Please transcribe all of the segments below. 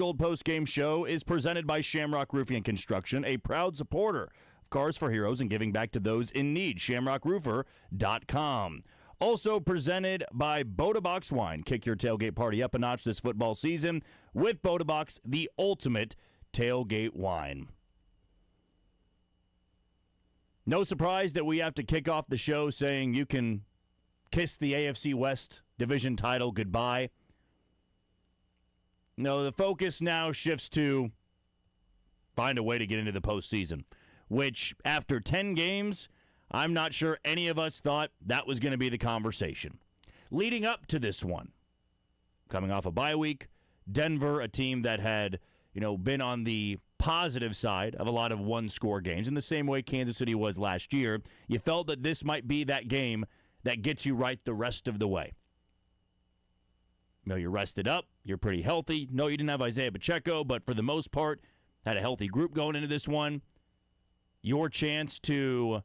Gold Postgame Show is presented by Shamrock Roofing and Construction, a proud supporter of Cars for Heroes and giving back to those in need. ShamrockRoofer.com. Also presented by Boda Wine. Kick your tailgate party up a notch this football season with Boda, the ultimate tailgate wine. No surprise that we have to kick off the show saying you can kiss the AFC West division title goodbye. No, the focus now shifts to find a way to get into the postseason, which after 10 games, I'm not sure any of us thought that was going to be the conversation. Leading up to this one, coming off a bye week, Denver, a team that had, been on the positive side of a lot of one-score games, in the same way Kansas City was last year, you felt that this might be that game that gets you right the rest of the way. You're rested up. You're pretty healthy. No, you didn't have Isaiah Pacheco, but for the most part, had a healthy group going into this one. Your chance to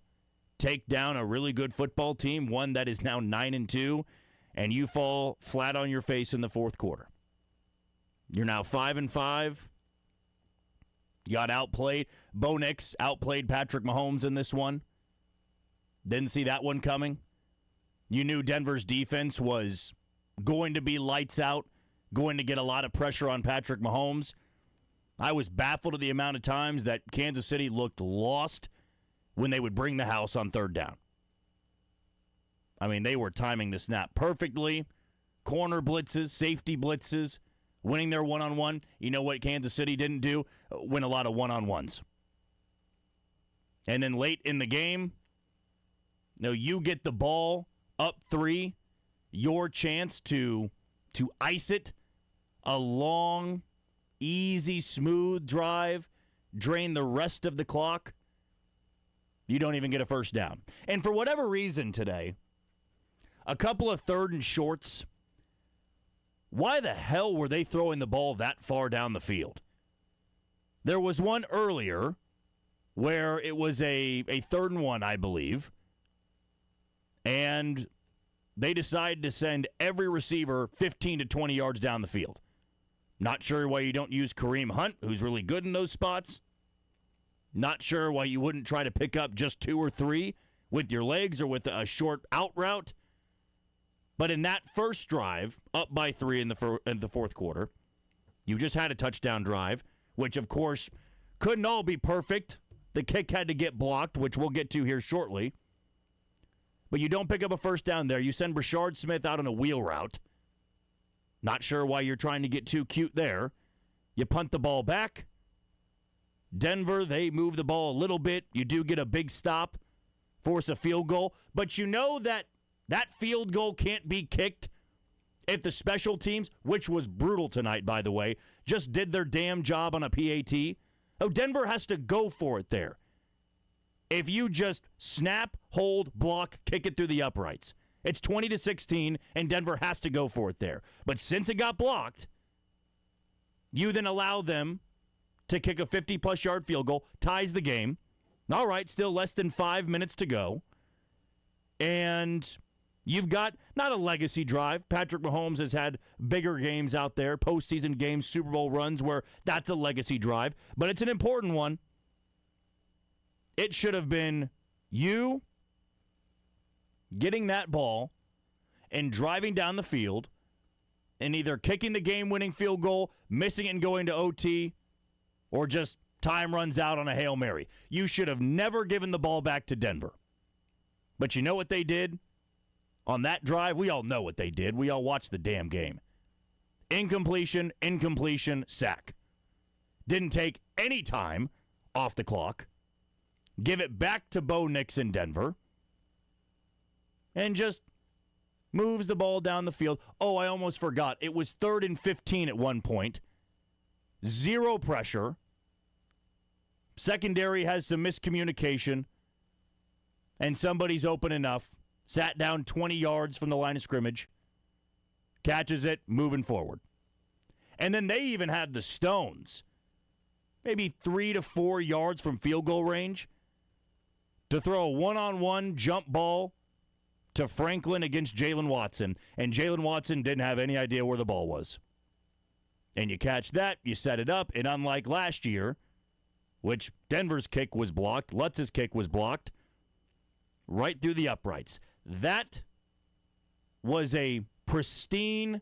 take down a really good football team, one that is now 9-2, and you fall flat on your face in the fourth quarter. You're now 5-5. You got outplayed. Bo Nix outplayed Patrick Mahomes in this one. Didn't see that one coming. You knew Denver's defense was going to be lights out, going to get a lot of pressure on Patrick Mahomes. I was baffled at the amount of times that Kansas City looked lost when they would bring the house on third down. I mean, they were timing the snap perfectly. Corner blitzes, safety blitzes, winning their one-on-one. You know what Kansas City didn't do? Win a lot of one-on-ones. And then late in the game, you get the ball up 3, your chance to ice it, a long, easy, smooth drive, drain the rest of the clock. You don't even get a first down. And for whatever reason today, a couple of third and shorts, why the hell were they throwing the ball that far down the field? There was one earlier where it was a 3rd and 1, I believe, and they decided to send every receiver 15 to 20 yards down the field. Not sure why you don't use Kareem Hunt, who's really good in those spots. Not sure why you wouldn't try to pick up just 2 or 3 with your legs or with a short out route. But in that first drive, up by 3 in the fourth quarter, you just had a touchdown drive, which, of course, couldn't all be perfect. The kick had to get blocked, which we'll get to here shortly. But you don't pick up a first down there. You send Brashard Smith out on a wheel route. Not sure why you're trying to get too cute there. You punt the ball back. Denver, they move the ball a little bit. You do get a big stop, force a field goal. But you know that field goal can't be kicked if the special teams, which was brutal tonight, by the way, just did their damn job on a PAT. Oh, Denver has to go for it there. If you just snap, hold, block, kick it through the uprights. It's 20-16, and Denver has to go for it there. But since it got blocked, you then allow them to kick a 50-plus yard field goal, ties the game. All right, still less than 5 minutes to go. And you've got not a legacy drive. Patrick Mahomes has had bigger games out there, postseason games, Super Bowl runs where that's a legacy drive. But it's an important one. It should have been you getting that ball and driving down the field and either kicking the game-winning field goal, missing it and going to OT, or just time runs out on a Hail Mary. You should have never given the ball back to Denver. But you know what they did on that drive? We all know what they did. We all watched the damn game. Incompletion, sack. Didn't take any time off the clock. Give it back to Bo Nix in Denver. And just moves the ball down the field. Oh, I almost forgot. It was 3rd and 15 at one point. 0 pressure. Secondary has some miscommunication. And somebody's open enough. Sat down 20 yards from the line of scrimmage. Catches it, moving forward. And then they even had the stones. Maybe 3 to 4 yards from field goal range. To throw a one-on-one jump ball to Franklin against Jalen Watson. And Jalen Watson didn't have any idea where the ball was. And you catch that, you set it up, and unlike last year, which Denver's kick was blocked, Lutz's kick was blocked, right through the uprights. That was a pristine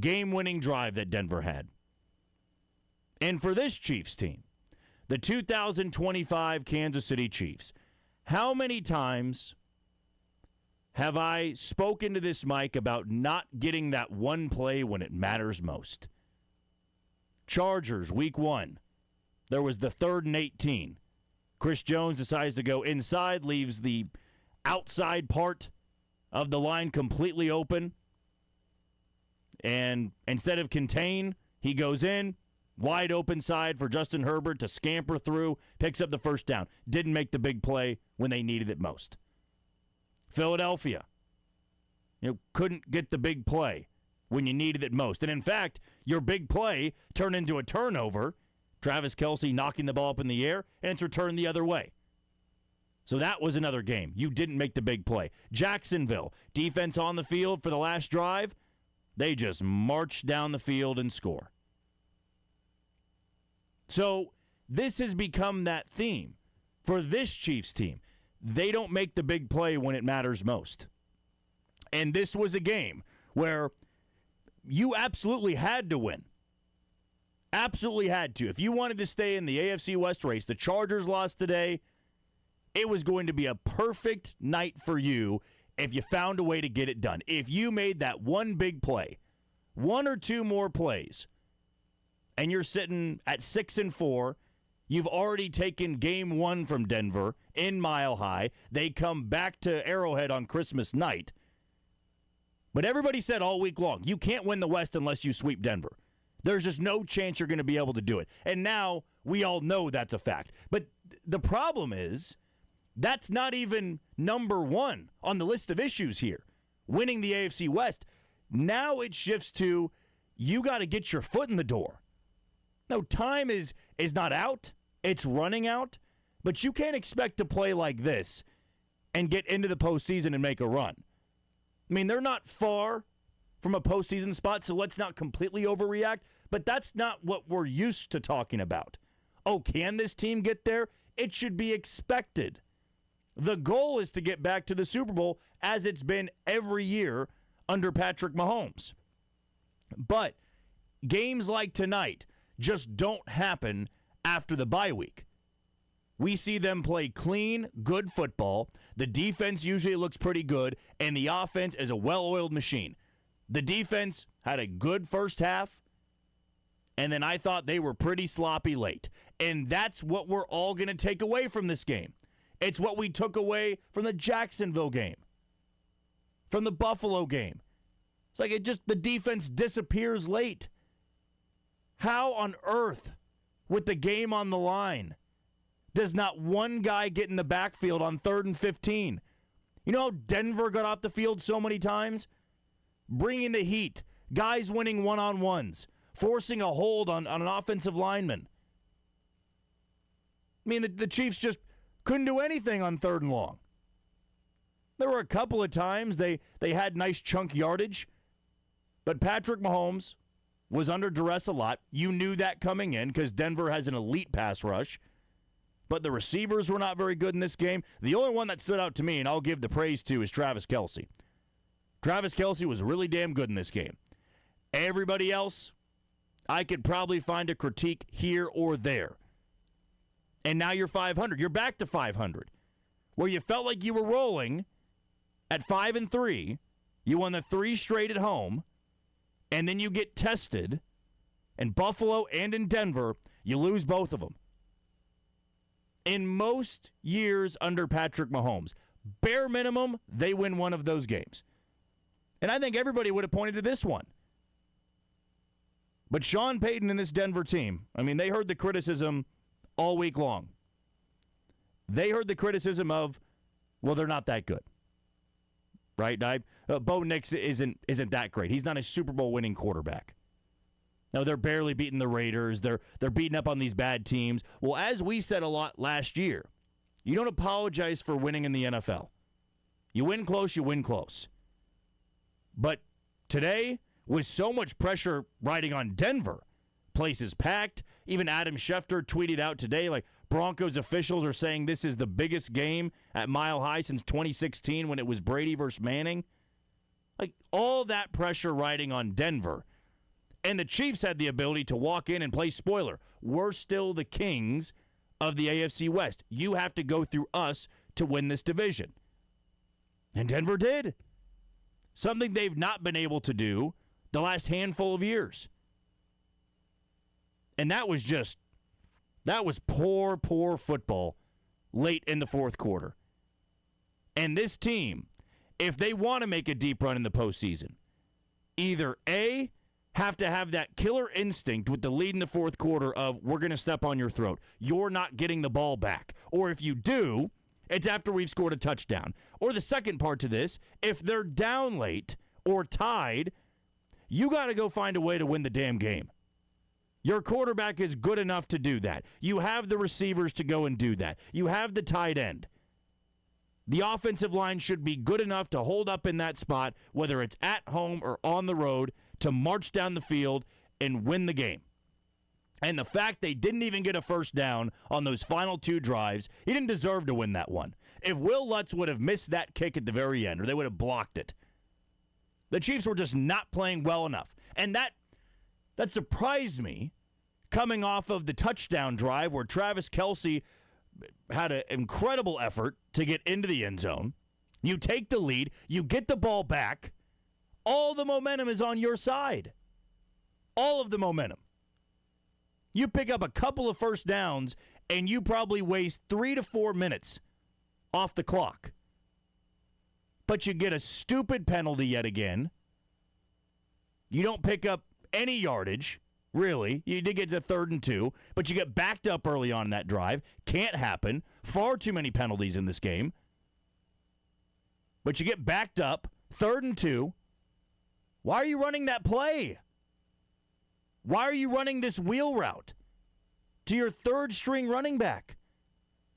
game-winning drive that Denver had. And for this Chiefs team, the 2025 Kansas City Chiefs, how many times have I spoken to this mic about not getting that one play when it matters most? Chargers, week 1. There was the 3rd and 18. Chris Jones decides to go inside, leaves the outside part of the line completely open. And instead of contain, he goes in, wide open side for Justin Herbert to scamper through, picks up the first down. Didn't make the big play when they needed it most. Philadelphia, couldn't get the big play when you needed it most. And in fact, your big play turned into a turnover. Travis Kelce knocking the ball up in the air, and it's returned the other way. So that was another game. You didn't make the big play. Jacksonville, defense on the field for the last drive. They just march down the field and score. So this has become that theme for this Chiefs team. They don't make the big play when it matters most. And this was a game where you absolutely had to win. Absolutely had to. If you wanted to stay in the AFC West race, the Chargers lost today. It was going to be a perfect night for you if you found a way to get it done. If you made that one big play, one or two more plays, and you're sitting at 6-4, you've already taken game 1 from Denver in Mile High. They come back to Arrowhead on Christmas night. But everybody said all week long, you can't win the West unless you sweep Denver. There's just no chance you're going to be able to do it. And now we all know that's a fact. But the problem is that's not even number 1 on the list of issues here. Winning the AFC West. Now it shifts to you got to get your foot in the door. No, time is not out. It's running out. But you can't expect to play like this and get into the postseason and make a run. I mean, they're not far from a postseason spot, so let's not completely overreact. But that's not what we're used to talking about. Oh, can this team get there? It should be expected. The goal is to get back to the Super Bowl as it's been every year under Patrick Mahomes. But games like tonight just don't happen after the bye week. We see them play clean, good football. The defense usually looks pretty good, and the offense is a well-oiled machine. The defense had a good first half, and then I thought they were pretty sloppy late. And that's what we're all going to take away from this game. It's what we took away from the Jacksonville game, from the Buffalo game. It's like the defense disappears late. How on earth, with the game on the line, does not one guy get in the backfield on 3rd and 15? You know how Denver got off the field so many times? Bringing the heat, guys winning one-on-ones, forcing a hold on an offensive lineman. I mean, the Chiefs just couldn't do anything on 3rd and long. There were a couple of times they had nice chunk yardage, but Patrick Mahomes was under duress a lot. You knew that coming in because Denver has an elite pass rush. But the receivers were not very good in this game. The only one that stood out to me, and I'll give the praise to, is Travis Kelce. Travis Kelce was really damn good in this game. Everybody else, I could probably find a critique here or there. And now you're 500. You're back to 500. Where you felt like you were rolling at 5-3. You won the 3 straight at home. And then you get tested. In Buffalo and in Denver, you lose both of them. In most years under Patrick Mahomes, bare minimum, they win one of those games. And I think everybody would have pointed to this one. But Sean Payton and this Denver team, I mean, they heard the criticism all week long. They heard the criticism of, well, they're not that good. Right? Bo Nix isn't that great. He's not a Super Bowl winning quarterback. No, they're barely beating the Raiders. They're beating up on these bad teams. Well, as we said a lot last year, you don't apologize for winning in the NFL. You win close, you win close. But today, with so much pressure riding on Denver, Place is packed. Even Adam Schefter tweeted out today, like, Broncos officials are saying this is the biggest game at Mile High since 2016 when it was Brady versus Manning. Like, all that pressure riding on Denver. And the Chiefs had the ability to walk in and play spoiler. We're still the kings of the AFC West. You have to go through us to win this division. And Denver did. Something they've not been able to do the last handful of years. And that was poor, poor football late in the fourth quarter. And this team, if they want to make a deep run in the postseason, either A, have to have that killer instinct with the lead in the fourth quarter of, we're going to step on your throat. You're not getting the ball back. Or if you do, it's after we've scored a touchdown. Or the second part to this, if they're down late or tied, you got to go find a way to win the damn game. Your quarterback is good enough to do that. You have the receivers to go and do that. You have the tight end. The offensive line should be good enough to hold up in that spot, whether it's at home or on the road, to march down the field and win the game. And the fact they didn't even get a first down on those final two drives, he didn't deserve to win that one. If Will Lutz would have missed that kick at the very end, or they would have blocked it, the Chiefs were just not playing well enough. And that surprised me, coming off of the touchdown drive where Travis Kelce had an incredible effort to get into the end zone. You take the lead, you get the ball back, all the momentum is on your side. All of the momentum. You pick up a couple of first downs, and you probably waste 3 to 4 minutes off the clock. But you get a stupid penalty yet again. You don't pick up any yardage, really. You did get to 3rd and 2, but you get backed up early on in that drive. Can't happen. Far too many penalties in this game. But you get backed up, 3rd and 2. Why are you running that play? Why are you running this wheel route to your third-string running back?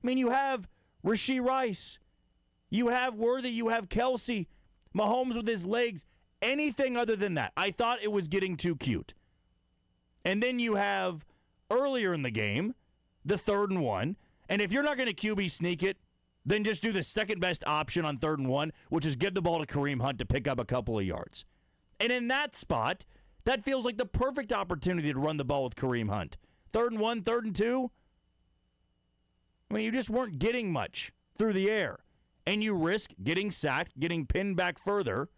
I mean, you have Rashee Rice. You have Worthy. You have Kelce. Mahomes with his legs. Anything other than that. I thought it was getting too cute. And then you have, earlier in the game, the 3rd and 1. And if you're not going to QB sneak it, then just do the second-best option on 3rd and 1, which is give the ball to Kareem Hunt to pick up a couple of yards. And in that spot, that feels like the perfect opportunity to run the ball with Kareem Hunt. 3rd and 1, 3rd and 2. I mean, you just weren't getting much through the air. And you risk getting sacked, getting pinned back further.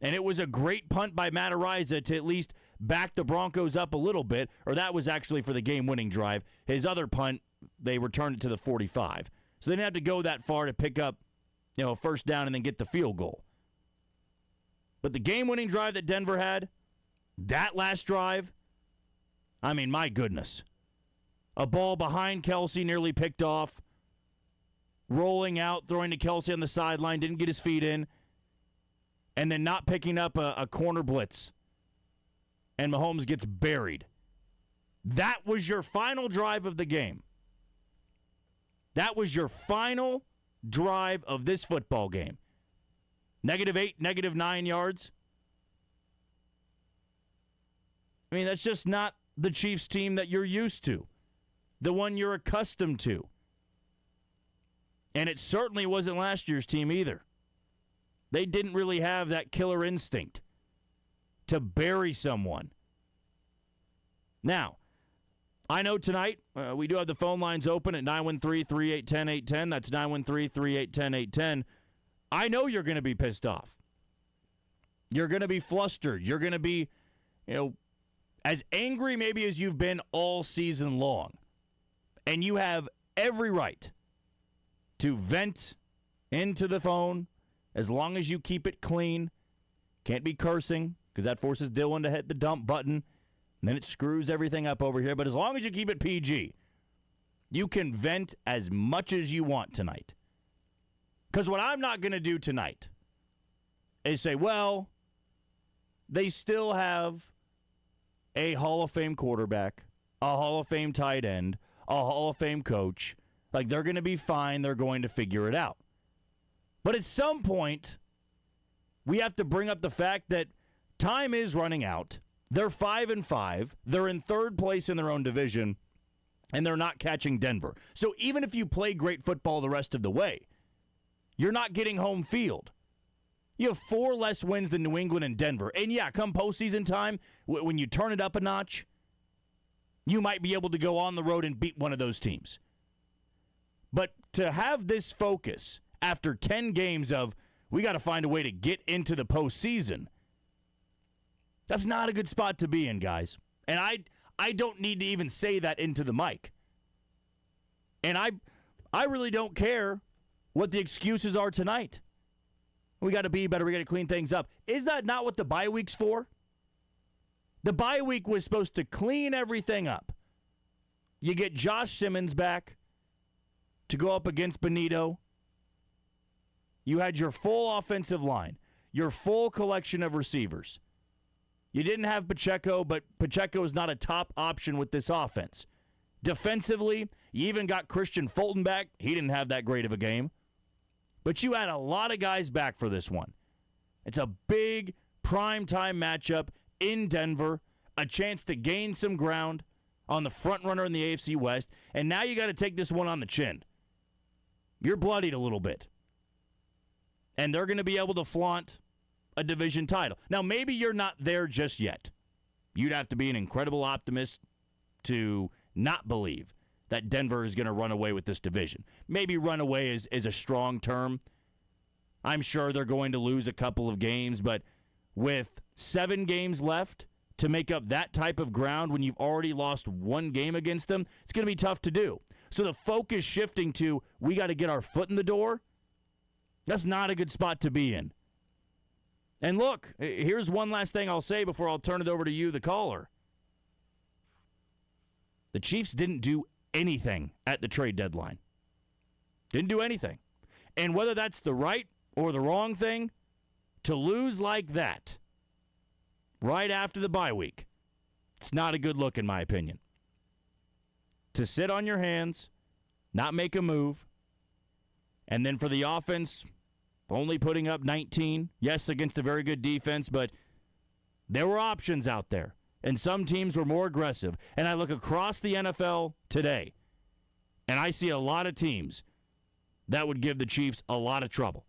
And it was a great punt by Matt Araiza to at least back the Broncos up a little bit, or that was actually for the game-winning drive. His other punt, they returned it to the 45. So they didn't have to go that far to pick up, a first down and then get the field goal. But the game-winning drive that Denver had, that last drive, I mean, my goodness. A ball behind Kelce nearly picked off, rolling out, throwing to Kelce on the sideline, didn't get his feet in, and then not picking up a corner blitz. And Mahomes gets buried. That was your final drive of the game. That was your final drive of this football game. -8, -9 yards. I mean, that's just not the Chiefs team that you're used to, the one you're accustomed to. And it certainly wasn't last year's team either. They didn't really have that killer instinct to bury someone. Now, I know tonight we do have the phone lines open at 913-381-0810. That's 913-381-0810. I know you're going to be pissed off. You're going to be flustered. You're going to be, as angry maybe as you've been all season long. And you have every right to vent into the phone as long as you keep it clean. Can't be cursing because that forces Dylan to hit the dump button. And then it screws everything up over here. But as long as you keep it PG, you can vent as much as you want tonight. Because what I'm not going to do tonight is say, well, they still have a Hall of Fame quarterback, a Hall of Fame tight end, a Hall of Fame coach. Like, they're going to be fine. They're going to figure it out. But at some point, we have to bring up the fact that time is running out. They're 5-5. They're in third place in their own division, and they're not catching Denver. So even if you play great football the rest of the way, you're not getting home field. You have 4 less wins than New England and Denver. And yeah, come postseason time, when you turn it up a notch, you might be able to go on the road and beat one of those teams. But to have this focus after 10 games of, we got to find a way to get into the postseason, that's not a good spot to be in, guys. And I don't need to even say that into the mic. And I really don't care what the excuses are tonight. We got to be better. We got to clean things up. Is that not what the bye week's for? The bye week was supposed to clean everything up. You get Josh Simmons back to go up against Benito. You had your full offensive line, your full collection of receivers. You didn't have Pacheco, but Pacheco is not a top option with this offense. Defensively, you even got Christian Fulton back. He didn't have that great of a game. But you had a lot of guys back for this one. It's a big primetime matchup in Denver, a chance to gain some ground on the front runner in the AFC West, and now you got to take this one on the chin. You're bloodied a little bit. And they're going to be able to flaunt a division title. Now, maybe you're not there just yet. You'd have to be an incredible optimist to not believe that Denver is going to run away with this division. Maybe run away is a strong term. I'm sure they're going to lose a couple of games, but with 7 games left to make up that type of ground when you've already lost 1 game against them, it's going to be tough to do. So the focus shifting to, we got to get our foot in the door, that's not a good spot to be in. And look, here's one last thing I'll say before I'll turn it over to you, the caller. The Chiefs didn't do anything at the trade deadline. Didn't do anything. And whether that's the right or the wrong thing, to lose like that right after the bye week, it's not a good look in my opinion. To sit on your hands, not make a move, and then for the offense only putting up 19, yes, against a very good defense, but there were options out there. And some teams were more aggressive. And I look across the NFL today, and I see a lot of teams that would give the Chiefs a lot of trouble.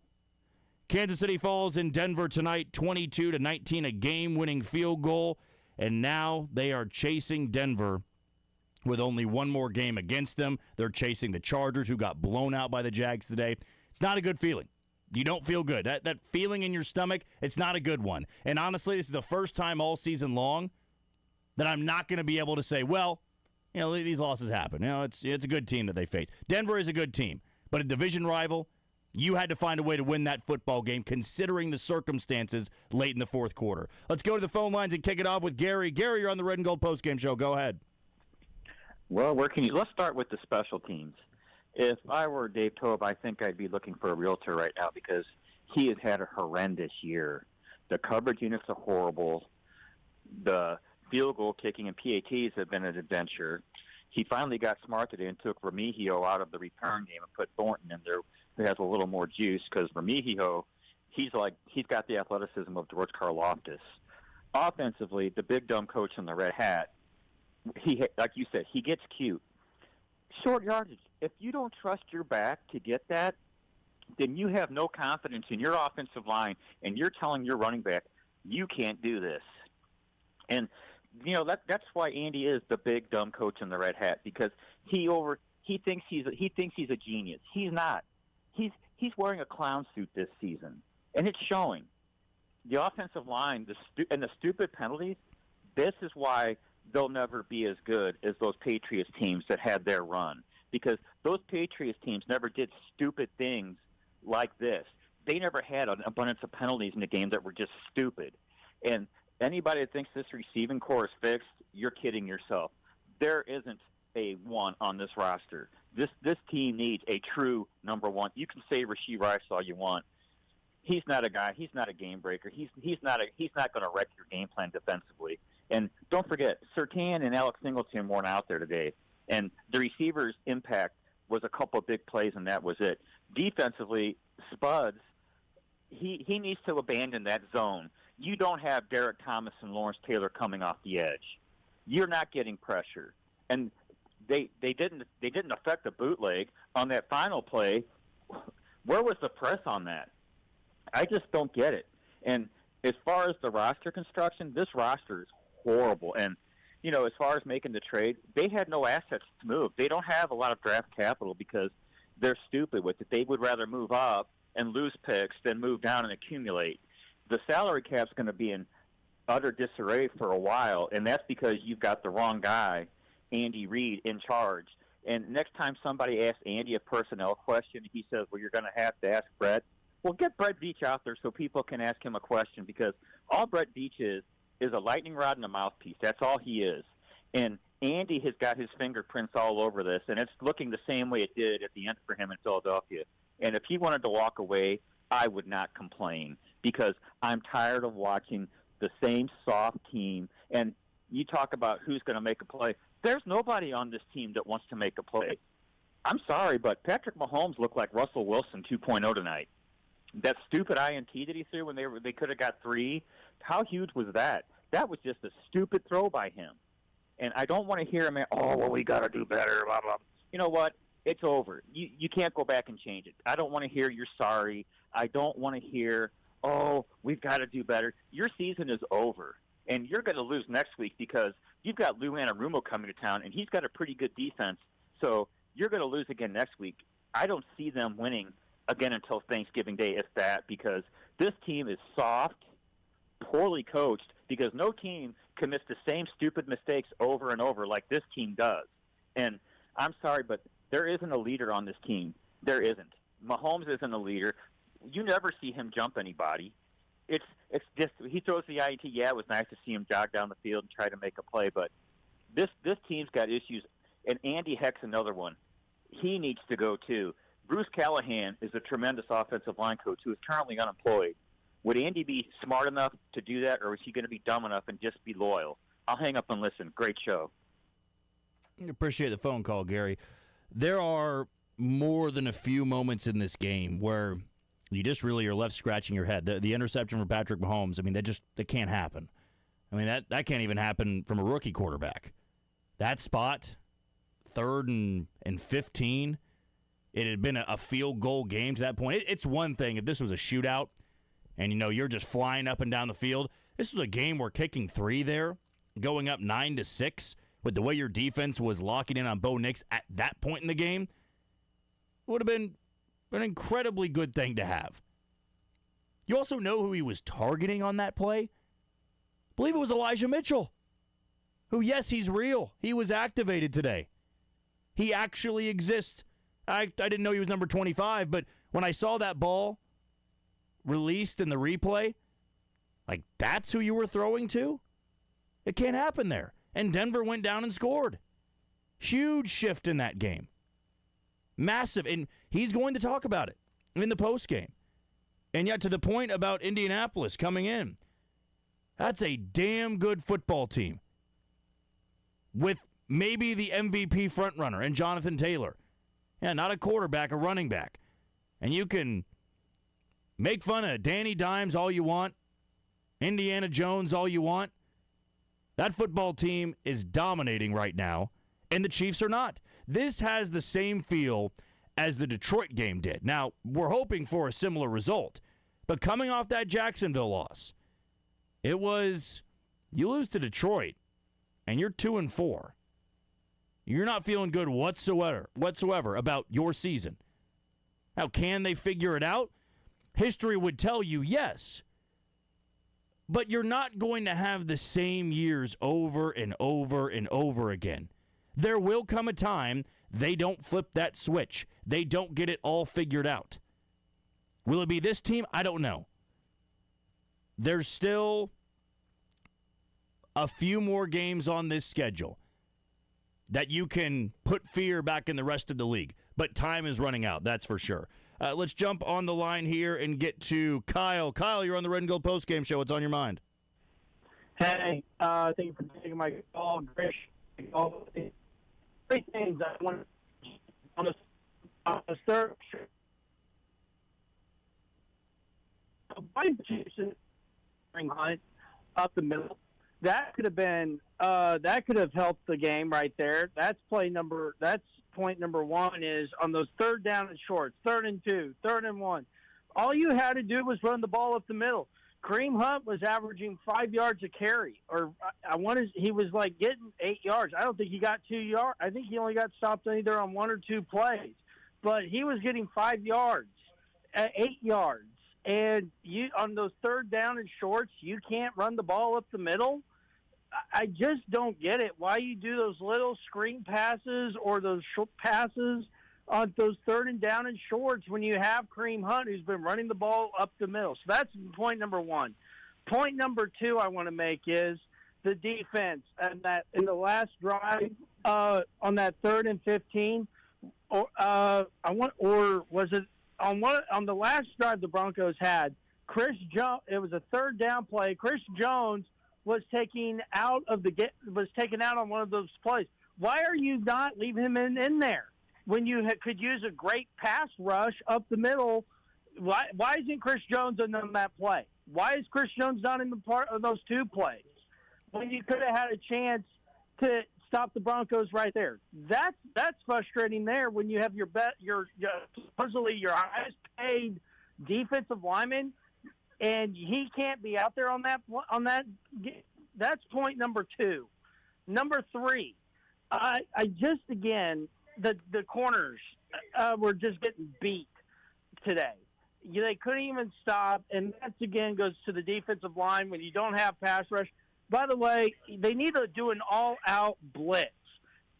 Kansas City falls in Denver tonight, 22-19, a game-winning field goal. And now they are chasing Denver with only one more game against them. They're chasing the Chargers, who got blown out by the Jags today. It's not a good feeling. You don't feel good. That feeling in your stomach, it's not a good one. And honestly, this is the first time all season long that I'm not going to be able to say, well, these losses happen. It's a good team that they face. Denver is a good team, but a division rival, you had to find a way to win that football game considering the circumstances late in the fourth quarter. Let's go to the phone lines and kick it off with Gary. Gary, you're on the Red and Gold Postgame Show. Go ahead. Well, let's start with the special teams. If I were Dave Tobe, I think I'd be looking for a realtor right now because he has had a horrendous year. The coverage units are horrible. The field goal kicking and PATs have been an adventure. He finally got smart today and took Remigio out of the return game and put Thornton in there, who has a little more juice, because Remigio, he's got the athleticism of George Karlaftis. Offensively, the big dumb coach in the red hat, he, like you said, he gets cute. Short yardage. If you don't trust your back to get that, then you have no confidence in your offensive line, and you're telling your running back, you can't do this. And that's why Andy is the big dumb coach in the red hat, because he thinks he's a genius. He's not. He's wearing a clown suit this season, and it's showing. The offensive line, and the stupid penalties. This is why they'll never be as good as those Patriots teams that had their run, because those Patriots teams never did stupid things like this. They never had an abundance of penalties in the game that were just stupid. And anybody that thinks this receiving core is fixed, you're kidding yourself. There isn't a one on this roster. This team needs a true number one. You can say Rashee Rice all you want. He's not a guy. He's not a game breaker. He's not going to wreck your game plan defensively. And don't forget, Surtain and Alex Singleton weren't out there today. And the receivers' impact was a couple of big plays, and that was it. Defensively, Spuds, he needs to abandon that zone. you don't have Derek Thomas and Lawrence Taylor coming off the edge. You're not getting pressure. And they didn't affect the bootleg on that final play. Where was the press on that? I just don't get it. And as far as the roster construction, this roster is horrible. And, as far as making the trade, they had no assets to move. They don't have a lot of draft capital because they're stupid with it. They would rather move up and lose picks than move down and accumulate. The salary cap's going to be in utter disarray for a while, and that's because you've got the wrong guy, Andy Reid, in charge. And next time somebody asks Andy a personnel question, he says, well, you're going to have to ask Brett. Well, get Brett Veach out there so people can ask him a question, because all Brett Veach is a lightning rod and a mouthpiece. That's all he is. And Andy has got his fingerprints all over this, and it's looking the same way it did at the end for him in Philadelphia. And if he wanted to walk away, I would not complain, because I'm tired of watching the same soft team. And you talk about who's going to make a play. There's nobody on this team that wants to make a play. I'm sorry, but Patrick Mahomes looked like Russell Wilson 2.0 tonight. That stupid INT that he threw when they could have got 3, how huge was that? That was just a stupid throw by him. And I don't want to hear him, we got to do better, blah, blah. You know what? It's over. You can't go back and change it. I don't want to hear you're sorry. I don't want to hear, we've got to do better. Your season is over, and you're going to lose next week because you've got Lou Anarumo coming to town, and he's got a pretty good defense. So you're going to lose again next week. I don't see them winning again until Thanksgiving Day, if that, because this team is soft, poorly coached, because no team commits the same stupid mistakes over and over like this team does. And I'm sorry, but there isn't a leader on this team. There isn't. Mahomes isn't a leader. You never see him jump anybody. It's just he throws the INT. Yeah, it was nice to see him jog down the field and try to make a play, but this team's got issues. And Andy Heck's another one. He needs to go too. Bruce Callahan is a tremendous offensive line coach who is currently unemployed. Would Andy be smart enough to do that, or is he going to be dumb enough and just be loyal? I'll hang up and listen. Great show. Appreciate the phone call, Gary. There are more than a few moments in this game where you just really are left scratching your head. The interception from Patrick Mahomes, I mean, that can't happen. I mean, that can't even happen from a rookie quarterback. That spot, 3rd and 15, it had been a field goal game to that point. It's one thing if this was a shootout and, you're just flying up and down the field. This was a game where kicking 3 there, going up 9-6, with the way your defense was locking in on Bo Nix at that point in the game, would have been an incredibly good thing to have. You also know who he was targeting on that play? I believe it was Elijah Mitchell, who, yes, he's real. He was activated today. He actually exists. I didn't know he was number 25, but when I saw that ball released in the replay, like, that's who you were throwing to? It can't happen there. And Denver went down and scored. Huge shift in that game. Massive. And he's going to talk about it in the postgame. And yet, to the point about Indianapolis coming in, that's a damn good football team with maybe the MVP frontrunner and Jonathan Taylor. Yeah, not a quarterback, a running back. And you can make fun of Danny Dimes all you want, Indiana Jones all you want. That football team is dominating right now, and the Chiefs are not. This has the same feel as the Detroit game did. Now, we're hoping for a similar result, but coming off that Jacksonville loss, it was, you lose to Detroit, and you're 2-4. You're not feeling good whatsoever about your season. Now, can they figure it out? History would tell you yes. But you're not going to have the same years over and over and over again. There will come a time they don't flip that switch. They don't get it all figured out. Will it be this team? I don't know. There's still a few more games on this schedule that you can put fear back in the rest of the league. But time is running out, that's for sure. Let's jump on the line here and get to Kyle. Kyle, you're on the Red and Gold Postgame Show. What's on your mind? Hey, thank you for taking my call. Great things I want on the search. Why Jason Hunt up the middle. That could have helped the game right there. That's point number one is on those third down and shorts, 3rd and 2, 3rd and 1. All you had to do was run the ball up the middle. Kareem Hunt was averaging 5 yards a carry, or he was like getting 8 yards. I don't think he got 2 yards. I think he only got stopped either on 1 or 2 plays, but he was getting 5 yards, 8 yards. And you on those third down and shorts, you can't run the ball up the middle. I just don't get it. Why you do those little screen passes or those short passes on those 3rd and down and shorts when you have Kareem Hunt, who's been running the ball up the middle. So that's point number one. Point number 2 I want to make is the defense, and that in the last drive on that 3rd and 15, or was it on the last drive the Broncos had? Chris Jones. It was a 3rd down play. Chris Jones was taken out on one of those plays. Why are you not leaving him in there when you could use a great pass rush up the middle? Why isn't Chris Jones in that play? Why is Chris Jones not in the part of those 2 plays when you could have had a chance to stop the Broncos right there? That's frustrating there when you have your supposedly your highest paid defensive lineman, and he can't be out there on that. That's point number 2. Number 3, I just again the corners were just getting beat today. They couldn't even stop, and that again goes to the defensive line when you don't have pass rush. By the way, they need to do an all-out blitz.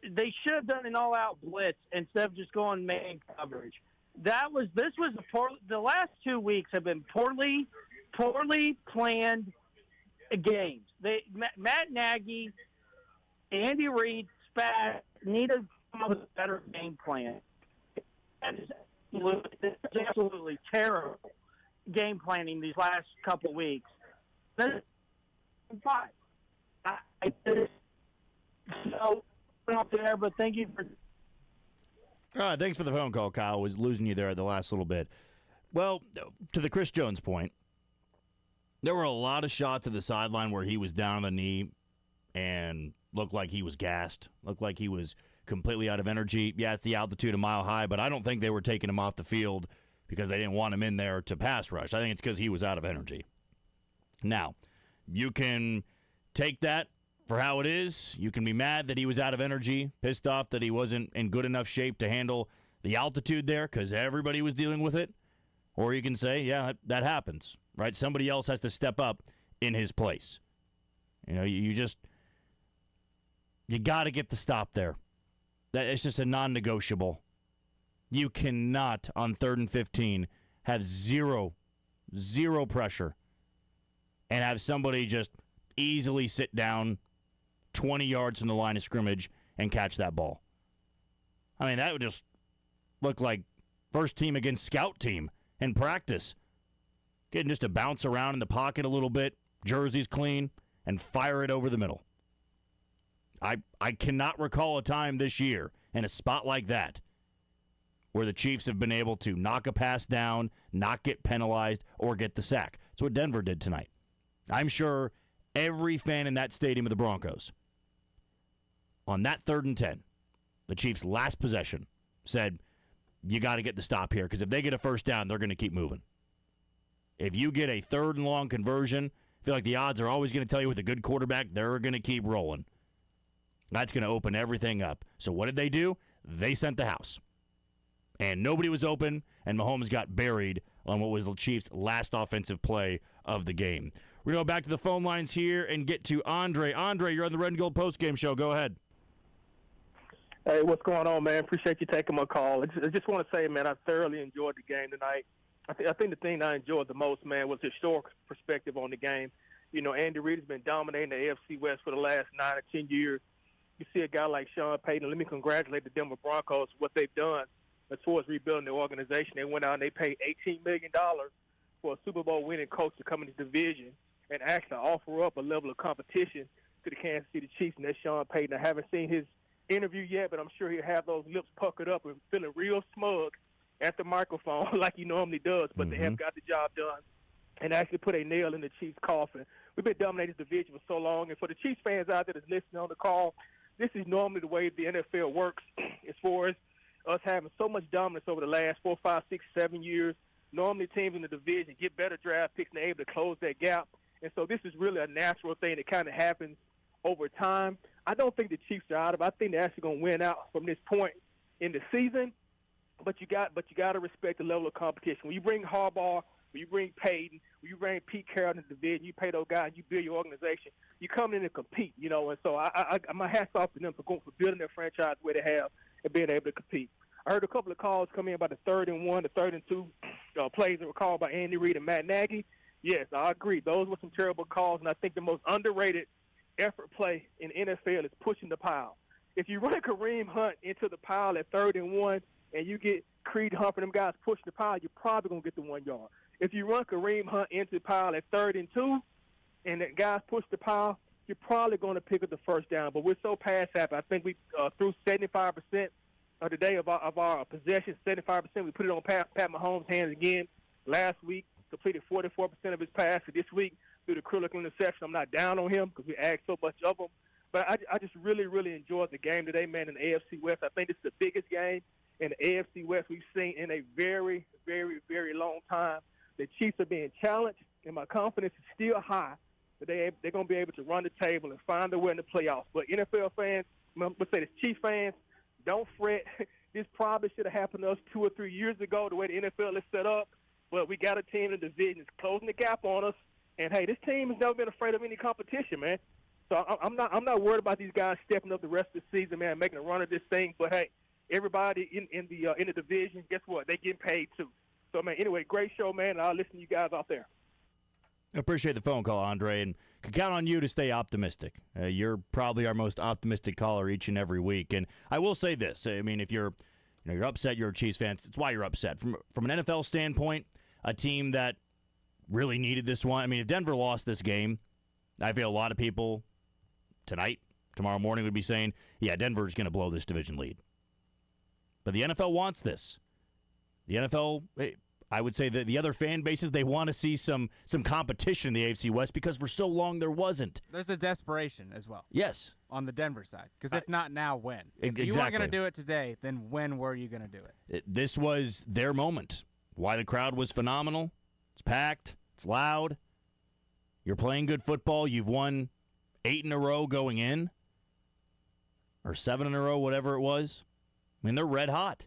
They should have done an all-out blitz instead of just going man coverage. The last 2 weeks have been poorly planned games. Matt Nagy, Andy Reid, Spat need to come up with a better game plan. And it's absolutely terrible game planning these last couple of weeks. Then 5. I did so up there, but thank you for. All right, thanks for the phone call, Kyle. I was losing you there at the last little bit. Well, to the Chris Jones point, there were a lot of shots at the sideline where he was down on the knee and looked like he was gassed, looked like he was completely out of energy. Yeah, it's the altitude a mile high, but I don't think they were taking him off the field because they didn't want him in there to pass rush. I think it's because he was out of energy. Now, you can take that for how it is. You can be mad that he was out of energy, pissed off that he wasn't in good enough shape to handle the altitude there because everybody was dealing with it. Or you can say, yeah, that happens, right? Somebody else has to step up in his place. You know, you got to get the stop there. It's just a non-negotiable. You cannot, on 3rd and 15, have zero pressure and have somebody just easily sit down 20 yards from the line of scrimmage and catch that ball. I mean, that would just look like first team against scout team in practice. Getting just to bounce around in the pocket a little bit, jerseys clean, and fire it over the middle. I cannot recall a time this year in a spot like that where the Chiefs have been able to knock a pass down, not get penalized, or get the sack. That's what Denver did tonight. I'm sure every fan in that stadium of the Broncos, on that 3rd and 10, the Chiefs' last possession, said, you got to get the stop here, because if they get a first down, they're going to keep moving. If you get a 3rd and long conversion, I feel like the odds are always going to tell you with a good quarterback, they're going to keep rolling. That's going to open everything up. So what did they do? They sent the house. And nobody was open, and Mahomes got buried on what was the Chiefs' last offensive play of the game. We're going to go back to the phone lines here and get to Andre. Andre, you're on the Red and Gold Postgame Show. Go ahead. Hey, what's going on, man? Appreciate you taking my call. I just want to say, man, I thoroughly enjoyed the game tonight. I think the thing I enjoyed the most, man, was the historic perspective on the game. You know, Andy Reid has been dominating the AFC West for the last 9 or 10 years. You see a guy like Sean Payton. Let me congratulate the Denver Broncos for what they've done as far as rebuilding the organization. They went out and they paid $18 million for a Super Bowl winning coach to come into the division and actually offer up a level of competition to the Kansas City Chiefs, and that's Sean Payton. I haven't seen his interview yet, but I'm sure he'll have those lips puckered up and feeling real smug at the microphone like he normally does. But they have got the job done and actually put a nail in the Chiefs' coffin we've been dominating this division for so long. And for the Chiefs fans out there that's listening on the call, this is normally the way the NFL works as far as us having so much dominance over the last 4, 5, 6, 7 years. Normally teams in the division get better draft picks and they're able to close that gap. And so this is really a natural thing that kind of happens over time. I don't think the Chiefs are out of it. I think they're actually going to win out from this point in the season. But you got to respect the level of competition. When you bring Harbaugh, when you bring Peyton, when you bring Pete Carroll in the division, you pay those guys, you build your organization. You come in and compete, you know. And so my hat's off to them for building their franchise where they have and being able to compete. I heard a couple of calls come in about the 3rd and 1, the 3rd and 2 plays that were called by Andy Reid and Matt Nagy. Yes, I agree. Those were some terrible calls, and I think the most underrated effort play in NFL is pushing the pile. If you run a Kareem Hunt into the pile at 3rd and 1 and you get Creed Humphrey and them guys pushing the pile, you're probably going to get the 1 yard. If you run Kareem Hunt into the pile at 3rd and 2 and the guys push the pile, you're probably going to pick up the first down. But we're so pass happy. I think we threw 75% of the day of our possession, 75%. We put it on Pat Mahomes' hands again last week, completed 44% of his passes. This week, through the critical interception, I'm not down on him because we asked so much of him. But I just really, really enjoyed the game today, man, in the AFC West. I think it's the biggest game in the AFC West we've seen in a very, very, very long time. The Chiefs are being challenged, and my confidence is still high that they're going to be able to run the table and find their way in the playoffs. But NFL fans, let's say this Chiefs fans, don't fret. This probably should have happened to us 2 or 3 years ago, the way the NFL is set up. But we got a team in the division that's closing the gap on us. And, hey, this team has never been afraid of any competition, man. So I'm not worried about these guys stepping up the rest of the season, man, making a run of this thing. But, hey, everybody in the division, guess what? They getting paid too. So, man, anyway, great show, man. I'll listen to you guys out there. I appreciate the phone call, Andre, and can count on you to stay optimistic. You're probably our most optimistic caller each and every week. And I will say this. I mean, if you're upset, you're a Chiefs fan, it's why you're upset. From an NFL standpoint, a team that really needed this one. I mean, if Denver lost this game, I feel a lot of people tonight, tomorrow morning would be saying, yeah, Denver's going to blow this division lead. But the NFL wants this. The NFL, I would say that the other fan bases, they want to see some competition in the AFC West because for so long there wasn't. There's a desperation as well. Yes. On the Denver side. Because if not now, when? If you weren't going to do it today, then when were you going to do it? This was their moment. Why the crowd was phenomenal. It's packed. It's loud. You're playing good football. You've won 8 in a row going in. Or 7 in a row, whatever it was. I mean, they're red hot.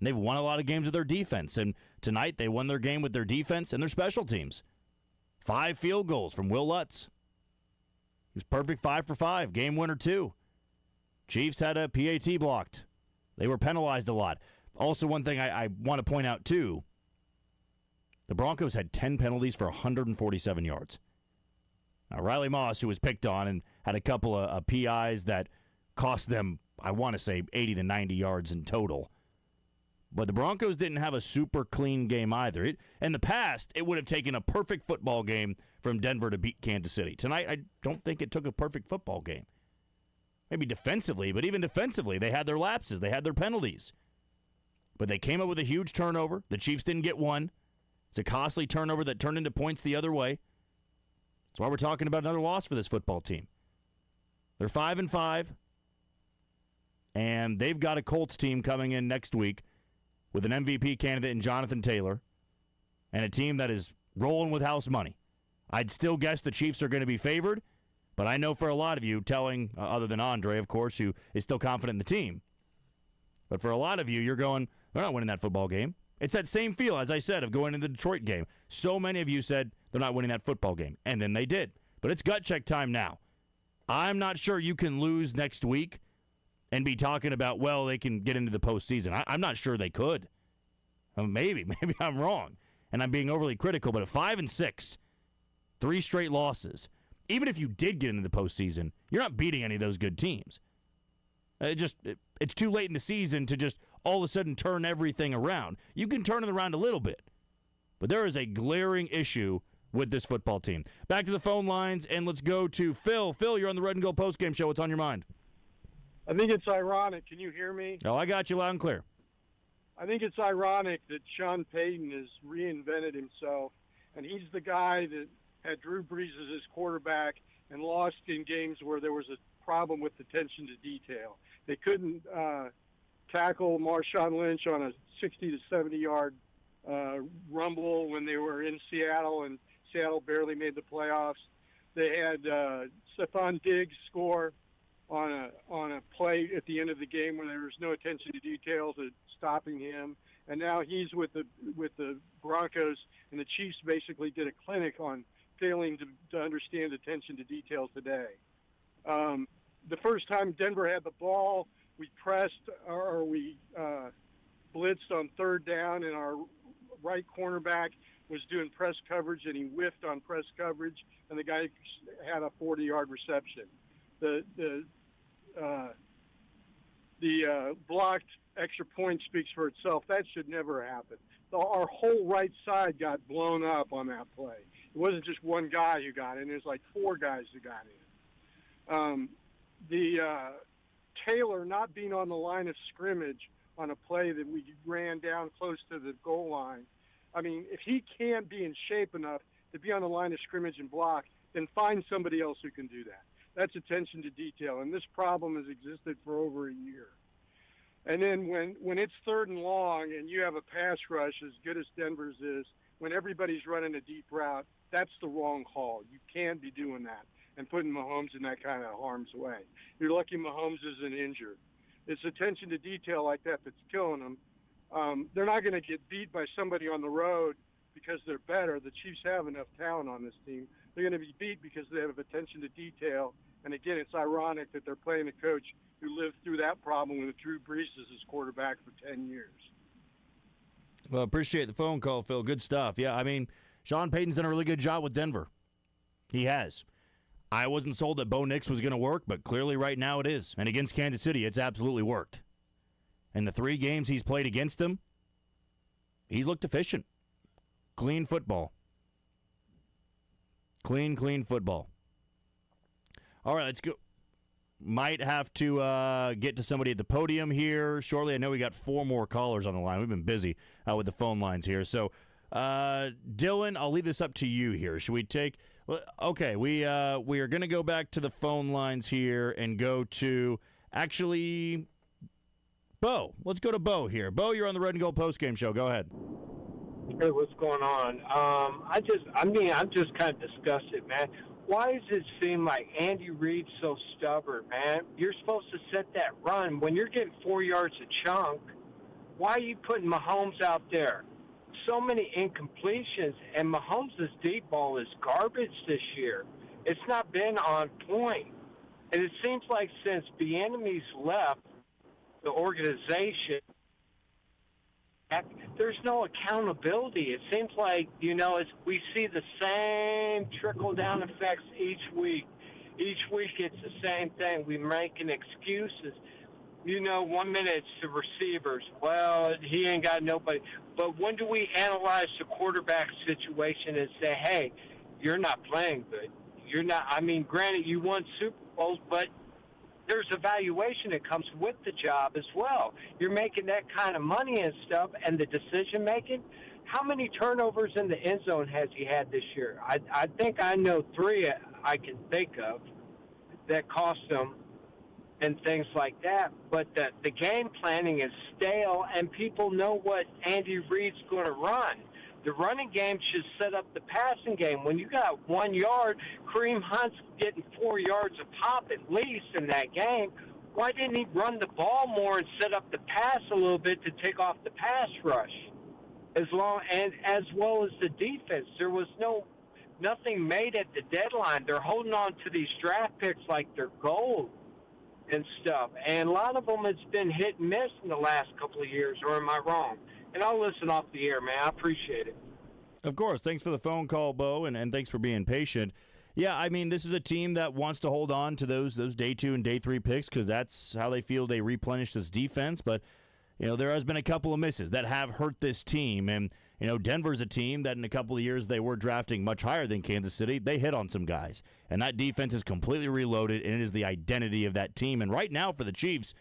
And they've won a lot of games with their defense. And tonight they won their game with their defense and their special teams. 5 field goals from Will Lutz. He was perfect 5 for 5. Game winner 2. Chiefs had a PAT blocked. They were penalized a lot. Also, one thing I want to point out, too, the Broncos had 10 penalties for 147 yards. Now, Riley Moss, who was picked on and had a couple of PIs that cost them, I want to say, 80 to 90 yards in total. But the Broncos didn't have a super clean game either. In the past, it would have taken a perfect football game from Denver to beat Kansas City. Tonight, I don't think it took a perfect football game. Maybe defensively, but even defensively, they had their lapses. They had their penalties. But they came up with a huge turnover. The Chiefs didn't get one. It's a costly turnover that turned into points the other way. That's why we're talking about another loss for this football team. They're 5-5, and they've got a Colts team coming in next week with an MVP candidate in Jonathan Taylor and a team that is rolling with house money. I'd still guess the Chiefs are going to be favored, but I know for a lot of you telling, other than Andre, of course, who is still confident in the team, but for a lot of you, you're going, they're not winning that football game. It's that same feel, as I said, of going into the Detroit game. So many of you said they're not winning that football game, and then they did. But it's gut check time now. I'm not sure you can lose next week and be talking about, well, they can get into the postseason. I'm not sure they could. Maybe I'm wrong, and I'm being overly critical, but at 5-6, 3 straight losses, even if you did get into the postseason, you're not beating any of those good teams. It's too late in the season to just all of a sudden turn everything around. You can turn it around a little bit, but there is a glaring issue with this football team. Back to the phone lines, and let's go to Phil. Phil, you're on the Red and Gold Postgame Show. What's on your mind? I think it's ironic. Can you hear me? Oh, I got you loud and clear. I think it's ironic that Sean Payton has reinvented himself, and he's the guy that had Drew Brees as his quarterback and lost in games where there was a problem with attention to detail. They couldn't tackle Marshawn Lynch on a 60 to 70-yard rumble when they were in Seattle, and Seattle barely made the playoffs. They had Stephon Diggs score on a play at the end of the game when there was no attention to details at stopping him, and now he's with the Broncos, and the Chiefs basically did a clinic on failing to understand attention to detail today. The first time Denver had the ball, we pressed or we blitzed on third down, and our right cornerback was doing press coverage, and he whiffed on press coverage, and the guy had a 40-yard reception. The blocked extra point speaks for itself. That should never happen. Our whole right side got blown up on that play. It wasn't just one guy who got in. It was like four guys who got in. Taylor not being on the line of scrimmage on a play that we ran down close to the goal line. I mean, if he can't be in shape enough to be on the line of scrimmage and block, then find somebody else who can do that. That's attention to detail, and this problem has existed for over a year. And then when it's third and long and you have a pass rush as good as Denver's is, when everybody's running a deep route, that's the wrong call. You can't be doing that and putting Mahomes in that kind of harm's way. You're lucky Mahomes isn't injured. It's attention to detail like that that's killing them. They're not going to get beat by somebody on the road because they're better. The Chiefs have enough talent on this team. They're going to be beat because they have attention to detail. And again, it's ironic that they're playing a coach who lived through that problem with Drew Brees as his quarterback for 10 years. Well, appreciate the phone call, Phil. Good stuff. Yeah, I mean, Sean Payton's done a really good job with Denver. He has. I wasn't sold that Bo Nix was going to work, but clearly right now it is. And against Kansas City, it's absolutely worked. And the 3 games he's played against them, he's looked efficient. Clean football. Clean football. All right, let's go. Might have to get to somebody at the podium here shortly. I know we got 4 more callers on the line. We've been busy with the phone lines here. So, Dylan, I'll leave this up to you here. Should we take... Okay, we are going to go back to the phone lines here and go to, actually, Bo. Let's go to Bo here. Bo, you're on the Red and Gold Postgame Show. Go ahead. Hey, what's going on? I'm just kind of disgusted, man. Why does it seem like Andy Reid's so stubborn, man? You're supposed to set that run. When you're getting 4 yards a chunk, why are you putting Mahomes out there? So many incompletions, and Mahomes' deep ball is garbage this year. It's not been on point. And it seems like since Bieniemy's left the organization, there's no accountability. It seems like, we see the same trickle-down effects each week. Each week it's the same thing. We're making excuses. 1 minute it's the receivers. Well, he ain't got nobody. But when do we analyze the quarterback situation and say, hey, you're not playing good? You're not. I mean, granted, you won Super Bowls, but there's evaluation that comes with the job as well. You're making that kind of money and stuff, and the decision-making. How many turnovers in the end zone has he had this year? I think I know 3 I can think of that cost him and things like that. But the game planning is stale, and people know what Andy Reid's going to run. The running game should set up the passing game. When you got 1 yard, Kareem Hunt's getting 4 yards a pop at least in that game. Why didn't he run the ball more and set up the pass a little bit to take off the pass rush? As well as the defense. There was nothing made at the deadline. They're holding on to these draft picks like they're gold and stuff. And a lot of them, it's been hit and miss in the last couple of years, or am I wrong? And I'll listen off the air, man. I appreciate it. Of course. Thanks for the phone call, Bo, and thanks for being patient. Yeah, I mean, this is a team that wants to hold on to those day 2 and day 3 picks because that's how they feel they replenish this defense. But, there has been a couple of misses that have hurt this team. And, Denver's a team that in a couple of years they were drafting much higher than Kansas City. They hit on some guys. And that defense is completely reloaded, and it is the identity of that team. And right now for the Chiefs,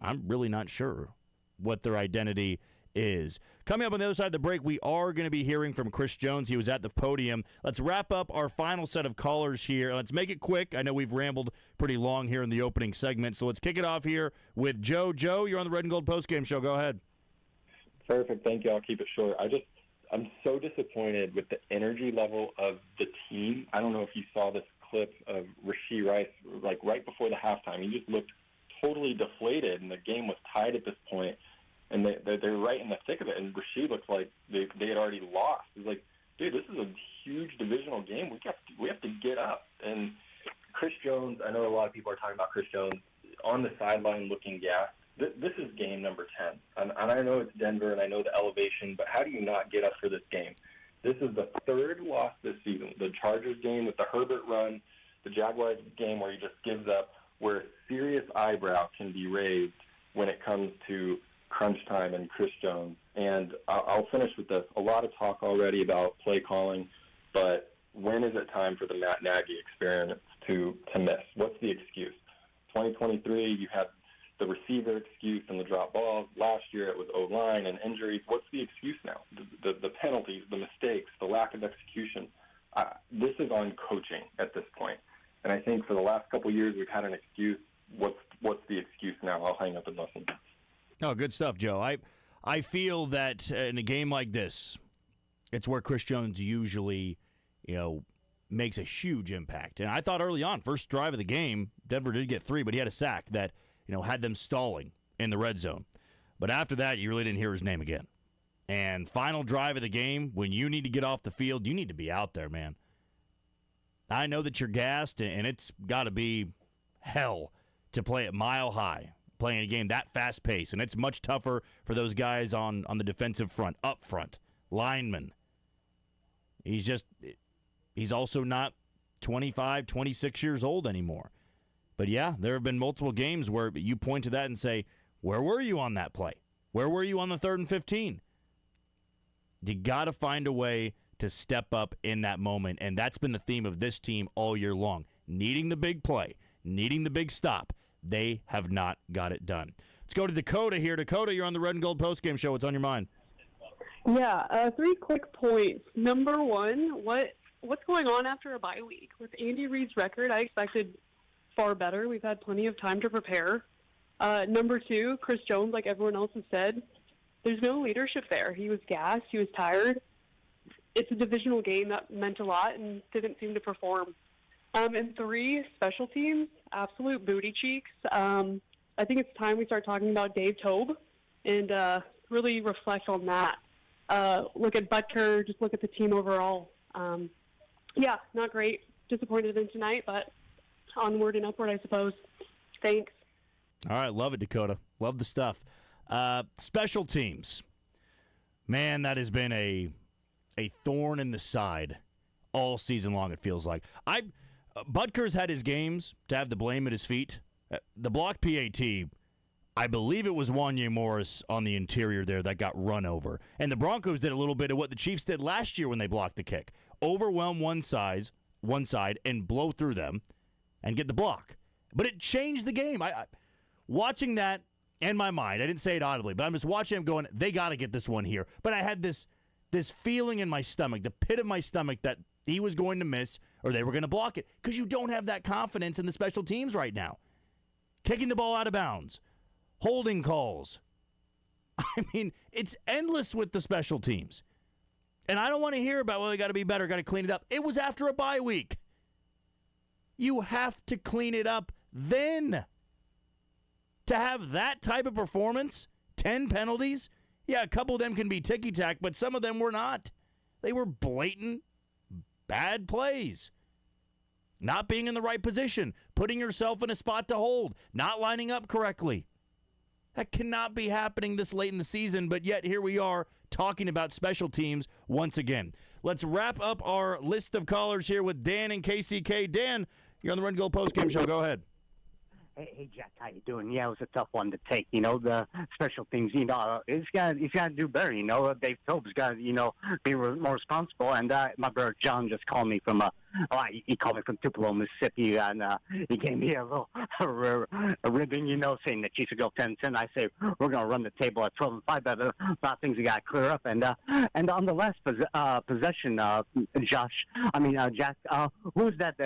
I'm really not sure what their identity is. Coming up on the other side of the break, we are going to be hearing from Chris Jones. He was at the podium. Let's wrap up our final set of callers here. Let's make it quick. I know we've rambled pretty long here in the opening segment, so let's kick it off here with Joe. Joe, you're on the Red and Gold Postgame Show. Go ahead. Perfect. Thank you. I'll keep it short. I'm so disappointed with the energy level of the team. I don't know if you saw this clip of Rashee Rice, like right before the halftime. He just looked totally deflated, and the game was tied at this point, and they're right in the thick of it. And Rashee looks like they had already lost. It's like, dude, this is a huge divisional game. We have to get up. And Chris Jones, I know a lot of people are talking about Chris Jones on the sideline looking gassed. This is game number 10. And I know it's Denver, and I know the elevation, but how do you not get up for this game? This is the third loss this season. The Chargers game with the Herbert run, the Jaguars game where he just gives up, where a serious eyebrow can be raised when it comes to crunch time and Chris Jones. And I'll finish with this. A lot of talk already about play calling, but when is it time for the Matt Nagy experiment to miss? What's the excuse? 2023, you had the receiver excuse and the drop balls. Last year it was O-line and injuries. What's the excuse now? The penalties, the mistakes, the lack of execution. This is on coaching at this point. And I think for the last couple of years we've had an excuse. What's the excuse now? I'll hang up and listen. Oh, good stuff, Joe. I feel that in a game like this, it's where Chris Jones usually, makes a huge impact. And I thought early on, first drive of the game, Denver did get 3, but he had a sack that had them stalling in the red zone. But after that, you really didn't hear his name again. And final drive of the game, when you need to get off the field, you need to be out there, man. I know that you're gassed, and it's got to be hell to play at Mile High, playing a game that fast-paced. And it's much tougher for those guys on the defensive front, up front, linemen. He's also not 25, 26 years old anymore. But, yeah, there have been multiple games where you point to that and say, where were you on that play? Where were you on the 3rd and 15? You got to find a way to step up in that moment, and that's been the theme of this team all year long. Needing the big play, needing the big stop. They have not got it done. Let's go to Dakota here. Dakota, you're on the Red and Gold Postgame Show. What's on your mind? Yeah, 3 quick points. Number 1, what's going on after a bye week? With Andy Reid's record, I expected far better. We've had plenty of time to prepare. Number 2, Chris Jones, like everyone else has said, there's no leadership there. He was gassed. He was tired. It's a divisional game that meant a lot and didn't seem to perform. And 3, special teams, absolute booty cheeks. I think it's time we start talking about Dave Tobe and really reflect on that. Look at Butker, just look at the team overall. Yeah, not great. Disappointed in tonight, but onward and upward, I suppose. Thanks. All right, love it, Dakota. Love the stuff. Special teams. Man, that has been a thorn in the side all season long, it feels like. Butker's had his games to have the blame at his feet. The block PAT, I believe it was Wanya Morris on the interior there that got run over. And the Broncos did a little bit of what the Chiefs did last year when they blocked the kick. Overwhelm one side and blow through them and get the block. But it changed the game. Watching that in my mind, I didn't say it audibly, but I'm just watching him going, they got to get this one here. But I had this feeling in my stomach, the pit of my stomach, that he was going to miss or they were going to block it, because you don't have that confidence in the special teams right now. Kicking the ball out of bounds, holding calls. I mean, it's endless with the special teams. And I don't want to hear about, well, they got to be better, got to clean it up. It was after a bye week. You have to clean it up then. To have that type of performance, 10 penalties, yeah, a couple of them can be ticky-tack, but some of them were not. They were blatant bad plays. Not being in the right position, putting yourself in a spot to hold, not lining up correctly. That cannot be happening this late in the season, but yet here we are talking about special teams once again. Let's wrap up our list of callers here with Dan and KCK. Dan, you're on the Red and Gold Postgame Show. Go ahead. Hey, Jack, how you doing? Yeah, it was a tough one to take. The special teams, he's got to do better. Dave Tobe's got to, be more responsible. And my brother John just called me from he called me from Tupelo, Mississippi, and he gave me a little a ribbon, saying the Chiefs would go 10-10. I say we're going to run the table at 12-5. But a lot of things we got to clear up. And on the last possession, Jack, who was that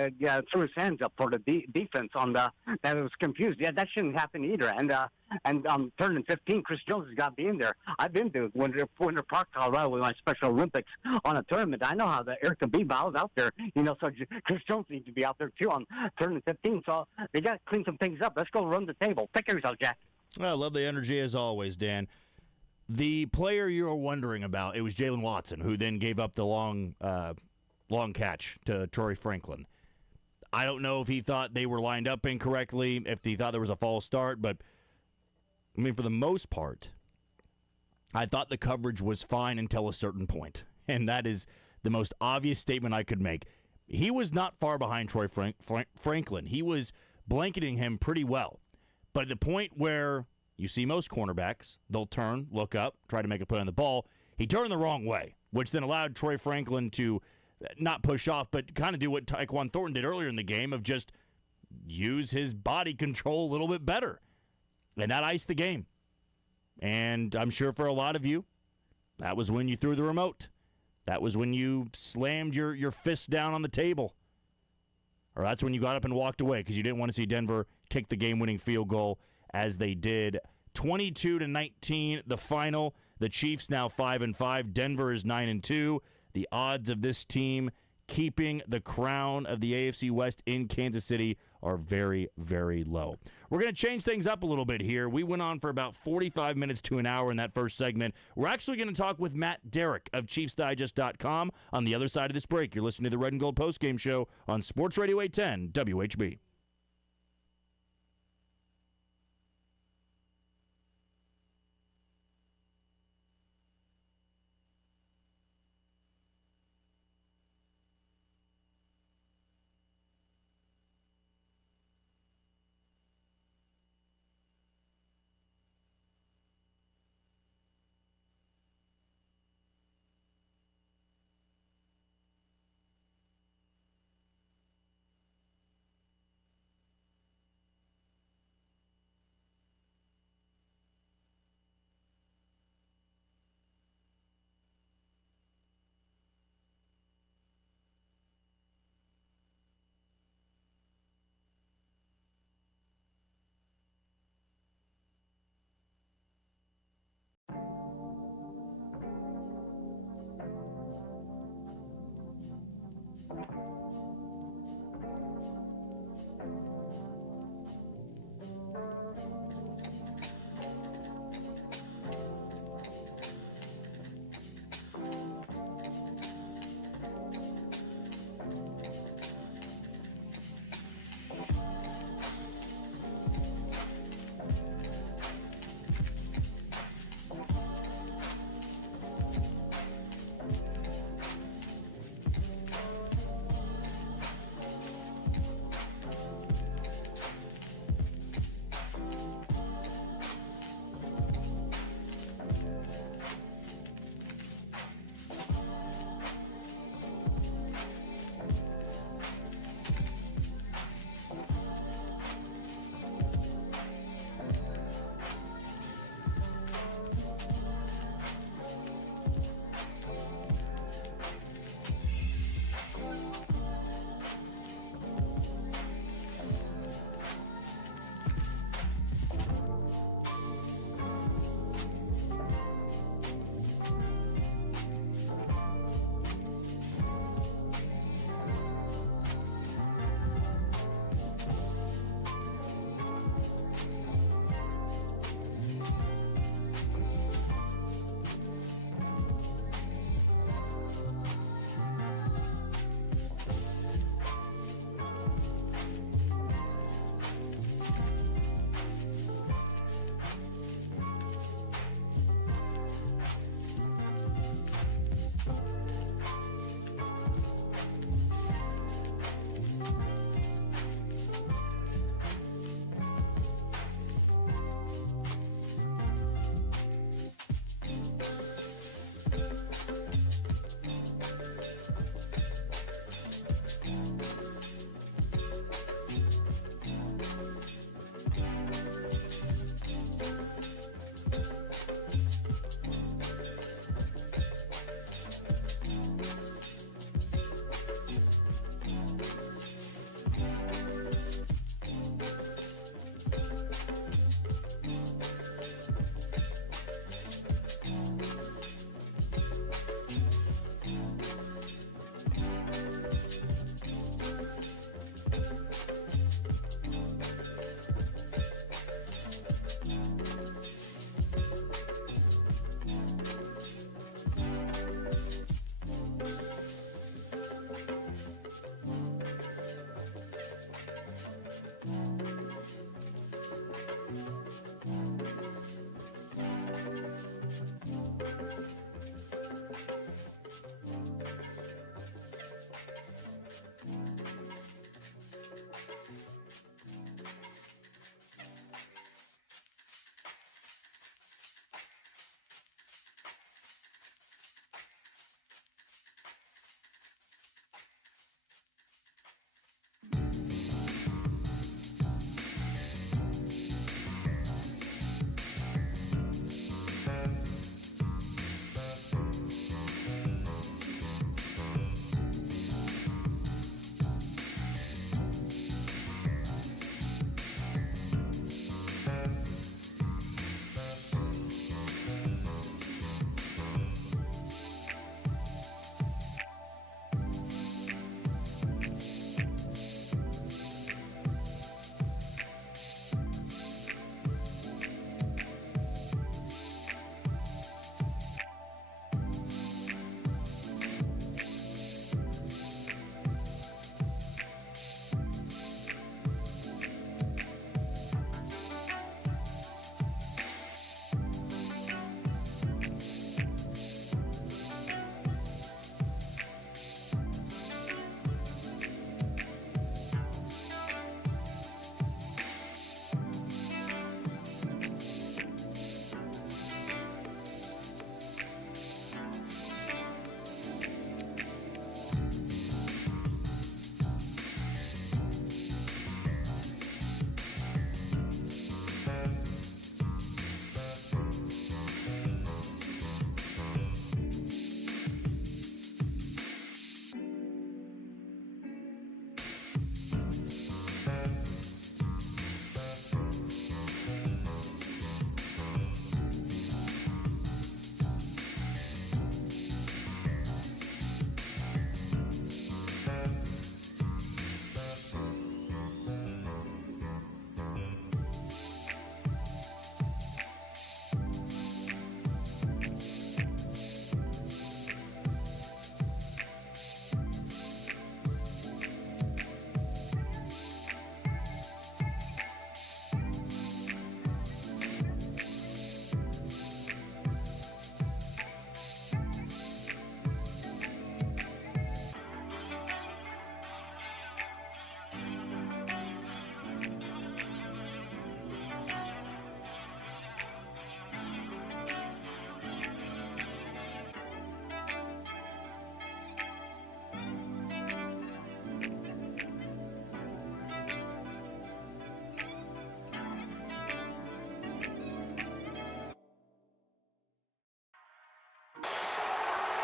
threw his hands up for the defense on the that was confused? Yeah, that shouldn't happen either. And third and 15, Chris Jones has got to be in there. I've been to Winter Park, Colorado with my Special Olympics on a tournament. I know how the air can be, but I was out there, so Chris Jones needs to be out there too on third and 15. So they got to clean some things up. Let's go run the table. Take care of yourself, Jack. Well, I love the energy as always, Dan. The player you're wondering about, it was Jalen Watson, who then gave up the long catch to Troy Franklin. I don't know if he thought they were lined up incorrectly, if he thought there was a false start, but for the most part, I thought the coverage was fine until a certain point, and that is the most obvious statement I could make. He was not far behind Troy Franklin. He was blanketing him pretty well. But at the point where you see most cornerbacks, they'll turn, look up, try to make a play on the ball. He turned the wrong way, which then allowed Troy Franklin to not push off, but kind of do what Tyquan Thornton did earlier in the game of just use his body control a little bit better. And that iced the game. And I'm sure for a lot of you, that was when you threw the remote. That was when you slammed your fist down on the table. Or that's when you got up and walked away because you didn't want to see Denver kick the game-winning field goal as they did. 22-19, the final. The Chiefs now 5-5. Denver is 9-2. The odds of this team keeping the crown of the AFC West in Kansas City are very, very low. We're going to change things up a little bit here. We went on for about 45 minutes to an hour in that first segment. We're actually going to talk with Matt Derrick of ChiefsDigest.com on the other side of this break. You're listening to the Red and Gold Postgame Show on Sports Radio 810 WHB.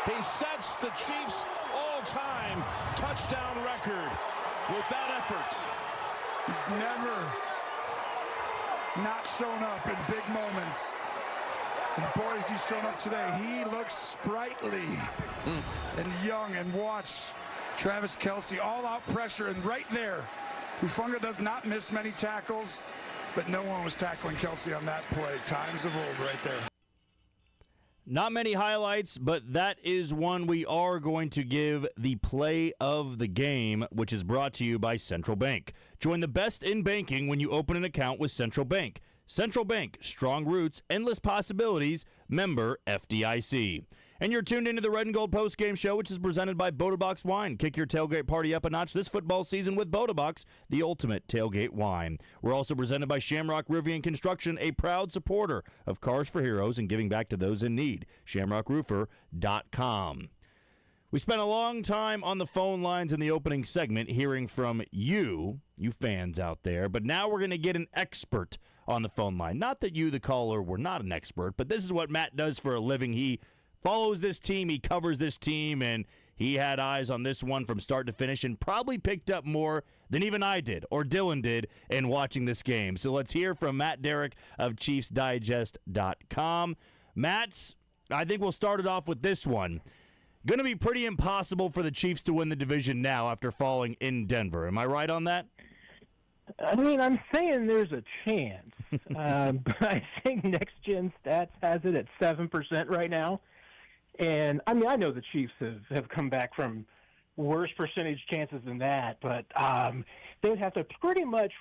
He sets the Chiefs' all-time touchdown record with that effort. He's never not shown up in big moments. And boys, he's shown up today. He looks sprightly and young. And watch Travis Kelce, all-out pressure, and right there, Hufanga does not miss many tackles, but no one was tackling Kelce on that play. Times of old right there. Not many highlights, but that is one we are going to give the play of the game, which is brought to you by Central Bank. Join the best in banking when you open an account with Central Bank. Central Bank, strong roots, endless possibilities, member FDIC. And you're tuned into the Red and Gold Postgame Show, which is presented by Boda Wine. Kick your tailgate party up a notch this football season with Boda, the ultimate tailgate wine. We're also presented by Shamrock Roofing and Construction, a proud supporter of Cars for Heroes and giving back to those in need. ShamrockRoofer.com. We spent a long time on the phone lines in the opening segment hearing from you fans out there, but now we're going to get an expert on the phone line. Not that you, the caller, were not an expert, but this is what Matt does for a living. He follows this team, he covers this team, and he had eyes on this one from start to finish and probably picked up more than even I did or Dylan did in watching this game. So let's hear from Matt Derrick of ChiefsDigest.com. Matt, I think we'll start it off with this one. Going to be pretty impossible for the Chiefs to win the division now after falling in Denver. Am I right on that? I mean, I'm saying there's a chance. But I think Next Gen Stats has it at 7% right now. And, I mean, I know the Chiefs have come back from worse percentage chances than that, but they would have to pretty much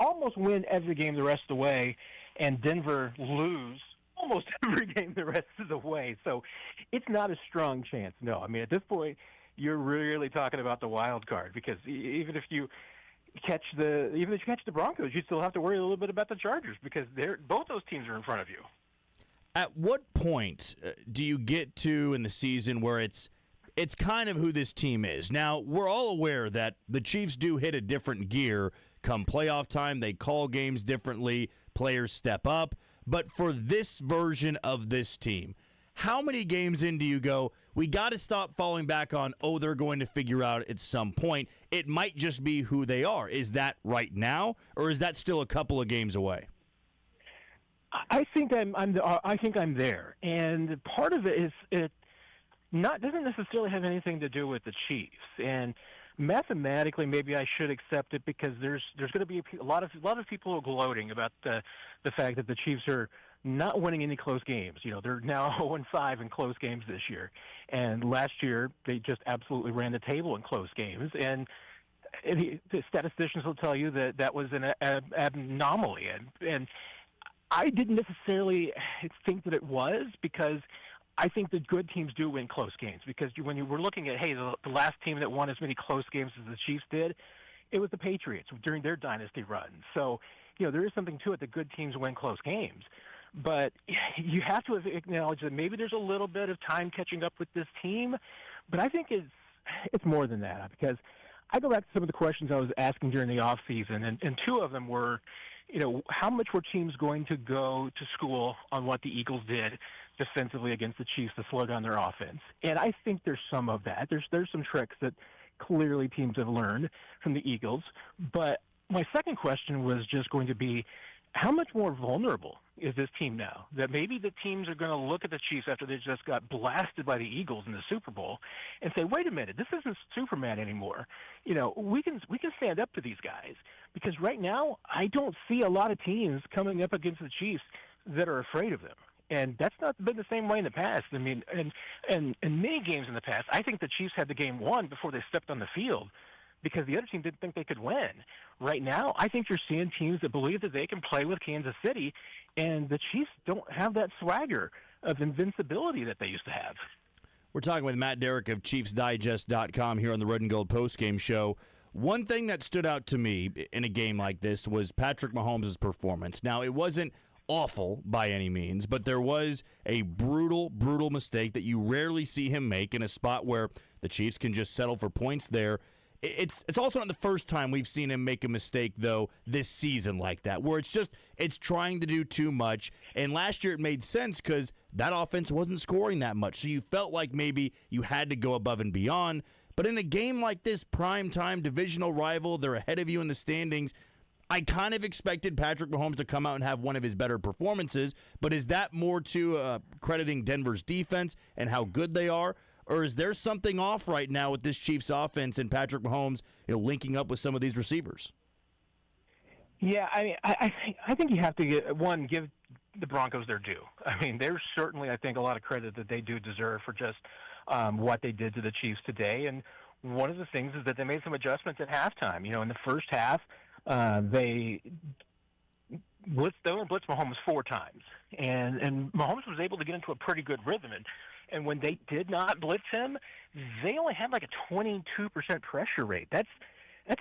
almost win every game the rest of the way, and Denver lose almost every game the rest of the way. So it's not a strong chance, no. I mean, at this point, you're really talking about the wild card, because even if you catch the Broncos, you still have to worry a little bit about the Chargers, because both those teams are in front of you. At what point do you get to in the season where it's kind of who this team is? Now, we're all aware that the Chiefs do hit a different gear come playoff time. They call games differently. Players step up. But for this version of this team, how many games in do you go, we got to stop falling back on, they're going to figure out at some point? It might just be who they are. Is that right now, or is that still a couple of games away? I think I'm there, and part of it is doesn't necessarily have anything to do with the Chiefs. And mathematically, maybe I should accept it, because there's going to be a lot of people gloating about the fact that the Chiefs are not winning any close games. You know, they're now 0-5 in close games this year, and last year they just absolutely ran the table in close games. And the statisticians will tell you that was an anomaly, and I didn't necessarily think that it was, because I think the good teams do win close games, because when you were looking at, the last team that won as many close games as the Chiefs did, it was the Patriots during their dynasty run. So, there is something to it that good teams win close games. But you have to acknowledge that maybe there's a little bit of time catching up with this team. But I think it's more than that, because I go back to some of the questions I was asking during the offseason, and two of them were, how much were teams going to go to school on what the Eagles did defensively against the Chiefs to slow down their offense? And I think there's some of that. There's some tricks that clearly teams have learned from the Eagles. But my second question was just going to be, how much more vulnerable is this team now? That maybe the teams are going to look at the Chiefs after they just got blasted by the Eagles in the Super Bowl and say, wait a minute, this isn't Superman anymore. We can stand up to these guys, because right now I don't see a lot of teams coming up against the Chiefs that are afraid of them. And that's not been the same way in the past. I mean, and in many games in the past, I think the Chiefs had the game won before they stepped on the field, because the other team didn't think they could win. Right now, I think you're seeing teams that believe that they can play with Kansas City, and the Chiefs don't have that swagger of invincibility that they used to have. We're talking with Matt Derrick of ChiefsDigest.com here on the Red and Gold Postgame Show. One thing that stood out to me in a game like this was Patrick Mahomes' performance. Now, it wasn't awful by any means, but there was a brutal mistake that you rarely see him make in a spot where the Chiefs can just settle for points there. it's also not the first time we've seen him make a mistake, though, this season like that, where it's trying to do too much. And last year it made sense because that offense wasn't scoring that much. So you felt like maybe you had to go above and beyond. But in a game like this, primetime divisional rival, they're ahead of you in the standings. I kind of expected Patrick Mahomes to come out and have one of his better performances, but is that more to crediting Denver's defense and how good they are? Or is there something off right now with this Chiefs offense and Patrick Mahomes, linking up with some of these receivers? Yeah, I mean, I think you have to give the Broncos their due. I mean, there's certainly, I think, a lot of credit that they do deserve for just what they did to the Chiefs today. And one of the things is that they made some adjustments at halftime. In the first half, they only blitzed Mahomes 4 times, and Mahomes was able to get into a pretty good rhythm. And when they did not blitz him, they only had like a 22% pressure rate. That's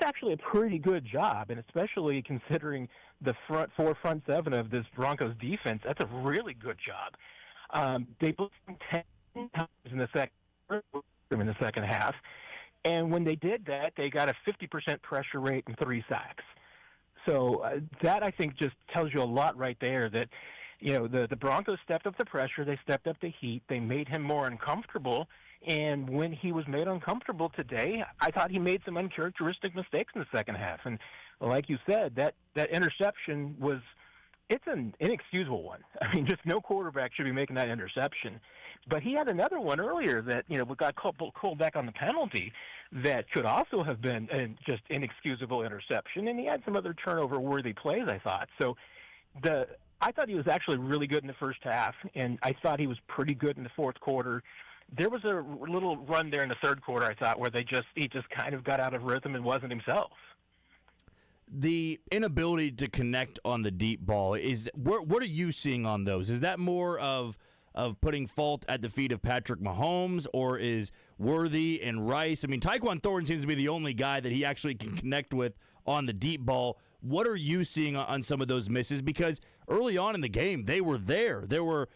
actually a pretty good job, and especially considering the front seven of this Broncos defense, that's a really good job. They blitzed him 10 times in the second half, and when they did that, they got a 50% pressure rate and 3 sacks. So that, I think, just tells you a lot right there that, the Broncos stepped up the pressure, they stepped up the heat, they made him more uncomfortable, and when he was made uncomfortable today, I thought he made some uncharacteristic mistakes in the second half. And like you said, that interception it's an inexcusable one. I mean, just no quarterback should be making that interception. But he had another one earlier that, got called back on the penalty that could also have been just inexcusable interception. And he had some other turnover-worthy plays, I thought. So I thought he was actually really good in the first half, and I thought he was pretty good in the fourth quarter. There was a little run there in the third quarter, I thought, where he just kind of got out of rhythm and wasn't himself. The inability to connect on the deep ball, what are you seeing on those? Is that more of putting fault at the feet of Patrick Mahomes, or is Worthy and Rice? I mean, Tyquan Thornton seems to be the only guy that he actually can connect with on the deep ball. What are you seeing on some of those misses? Because early on in the game, they were there. There were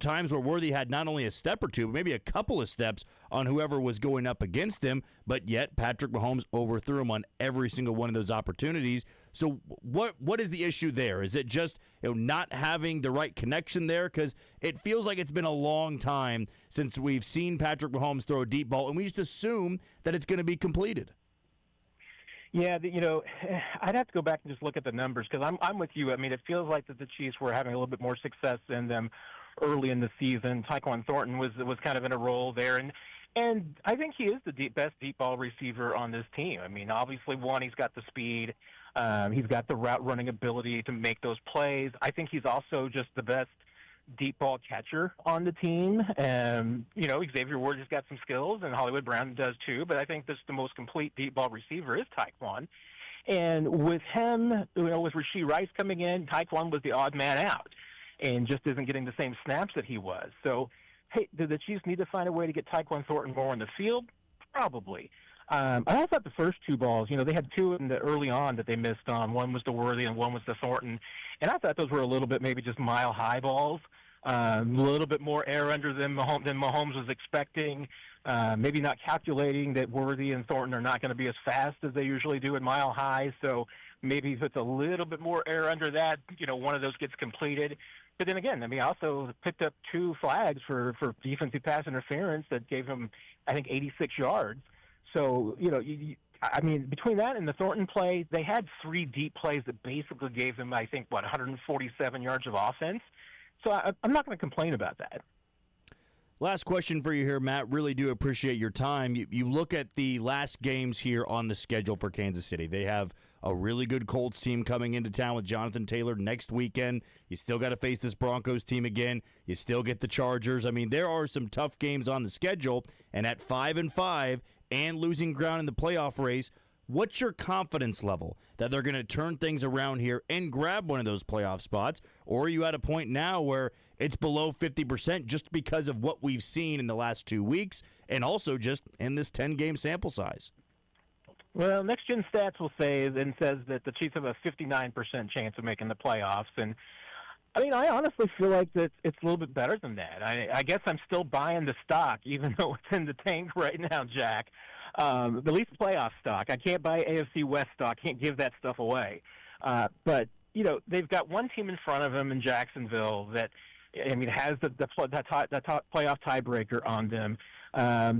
times where Worthy had not only a step or two, but maybe a couple of steps on whoever was going up against him, but yet Patrick Mahomes overthrew him on every single one of those opportunities. So what is the issue there? Is it just not having the right connection there? Because it feels like it's been a long time since we've seen Patrick Mahomes throw a deep ball, and we just assume that it's going to be completed. Yeah, I'd have to go back and just look at the numbers because I'm with you. I mean, it feels like that the Chiefs were having a little bit more success in them early in the season. Tyquan Thornton was kind of in a role there, and I think he is the best deep ball receiver on this team. I mean, obviously, he's got the speed, he's got the route running ability to make those plays. I think he's also just the best deep ball catcher on the team. Xavier Ward has got some skills, and Hollywood Brown does too, but I think the most complete deep ball receiver is Tyquan. And with him, with Rashee Rice coming in, Tyquan was the odd man out and just isn't getting the same snaps that he was. So, hey, do the Chiefs need to find a way to get Tyquan Thornton more on the field? Probably. I thought the first 2 balls, they had 2 in the early on that they missed on. One was the Worthy and one was the Thornton. And I thought those were a little bit maybe just mile-high balls, a little bit more air under them than Mahomes was expecting, maybe not calculating that Worthy and Thornton are not going to be as fast as they usually do at mile-high. So maybe if it's a little bit more air under that, one of those gets completed. But then again, I also picked up 2 flags for defensive pass interference that gave him, I think, 86 yards. So, between that and the Thornton play, they had 3 deep plays that basically gave them, I think, 147 yards of offense. So I'm not going to complain about that. Last question for you here, Matt. Really do appreciate your time. You look at the last games here on the schedule for Kansas City. They have a really good Colts team coming into town with Jonathan Taylor next weekend. You still got to face this Broncos team again. You still get the Chargers. I mean, there are some tough games on the schedule. And at 5-5 and losing ground in the playoff race, what's your confidence level that they're going to turn things around here and grab one of those playoff spots? Or are you at a point now where it's below 50% just because of what we've seen in the last 2 weeks and also just in this 10-game sample size? Well, Next Gen Stats says that the Chiefs have a 59% chance of making the playoffs. And, I honestly feel like that it's a little bit better than that. I guess I'm still buying the stock, even though it's in the tank right now, Jack. the least playoff stock. I can't buy AFC West stock. Can't give that stuff away. But they've got one team in front of them in Jacksonville that, has the top playoff tiebreaker on them.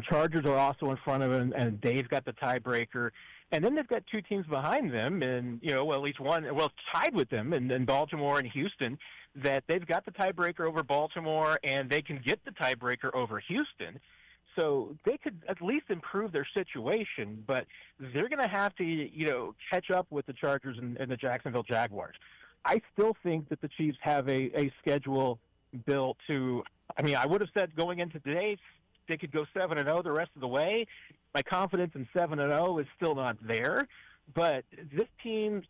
Chargers are also in front of them, and they've got the tiebreaker. And then they've got two teams behind them, and at least one, tied with them, in Baltimore and Houston, that they've got the tiebreaker over Baltimore, and they can get the tiebreaker over Houston. So they could at least improve their situation, but they're going to have to, catch up with the Chargers and the Jacksonville Jaguars. I still think that the Chiefs have a schedule built to. I would have said going into today they could go 7-0 the rest of the way. My confidence in 7-0 is still not there, but this team,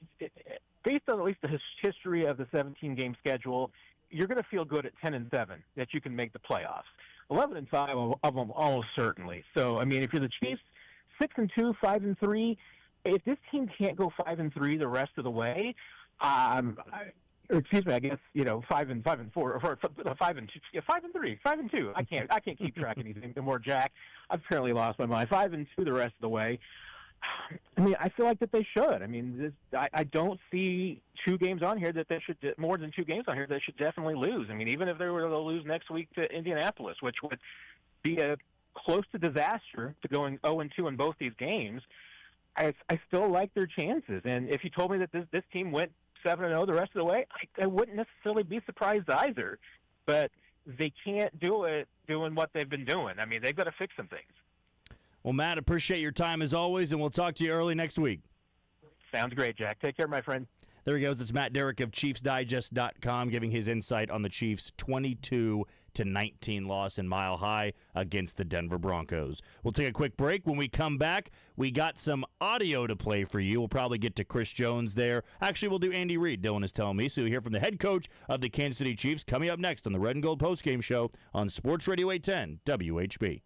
based on at least the history of the 17-game schedule, you're going to feel good at 10-7 that you can make the playoffs. 11-5 of them almost certainly. So, if you're the Chiefs, 6-2, 5-3, if this team can't go 5-3 the rest of the way, excuse me, I guess 5-4 or 5-2, 5-3, 5-2. I can't keep track of anything anymore, Jack. I've apparently lost my mind. 5-2 the rest of the way. I feel like that they should. I don't see two games on here that they should, more than two games on here that should definitely lose. Even if they were to lose next week to Indianapolis, which would be a close to disaster to going 0-2 in both these games, I still like their chances. And if you told me that this team went 7-0 the rest of the way, I wouldn't necessarily be surprised either. But they can't do it doing what they've been doing. They've got to fix some things. Well, Matt, appreciate your time as always, and we'll talk to you early next week. Sounds great, Jack. Take care, my friend. There he goes. It's Matt Derrick of ChiefsDigest.com giving his insight on the Chiefs' 22-19 loss in Mile High against the Denver Broncos. We'll take a quick break. When we come back, we got some audio to play for you. We'll probably get to Chris Jones there. Actually, we'll do Andy Reid, Dylan is telling me. So you'll hear from the head coach of the Kansas City Chiefs coming up next on the Red and Gold Postgame Show on Sports Radio 810 WHB.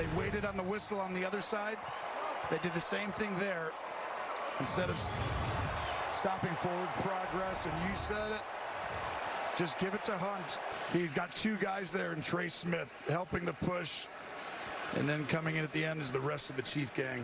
They waited on the whistle on the other side. They did the same thing there. Instead of stopping forward progress, and you said it, just give it to Hunt. He's got two guys there, and Trey Smith helping the push. And then coming in at the end is the rest of the Chief gang.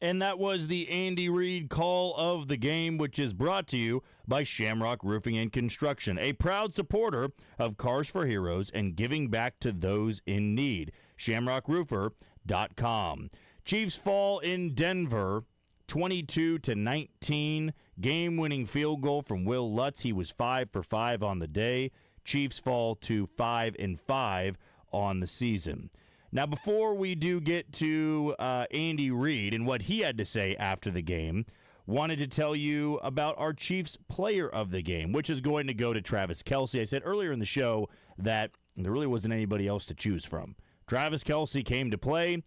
And that was the Andy Reid call of the game, which is brought to you by Shamrock Roofing and Construction, a proud supporter of Cars for Heroes and giving back to those in need. ShamrockRoofer.com. Chiefs fall in Denver, 22-19. Game-winning field goal from Will Lutz. He was 5 for 5 on the day. Chiefs fall to 5-5 on the season. Now, before we do get to Andy Reid and what he had to say after the game, wanted to tell you about our Chiefs player of the game, which is going to go to Travis Kelce. I said earlier in the show that there really wasn't anybody else to choose from. Travis Kelce came to play.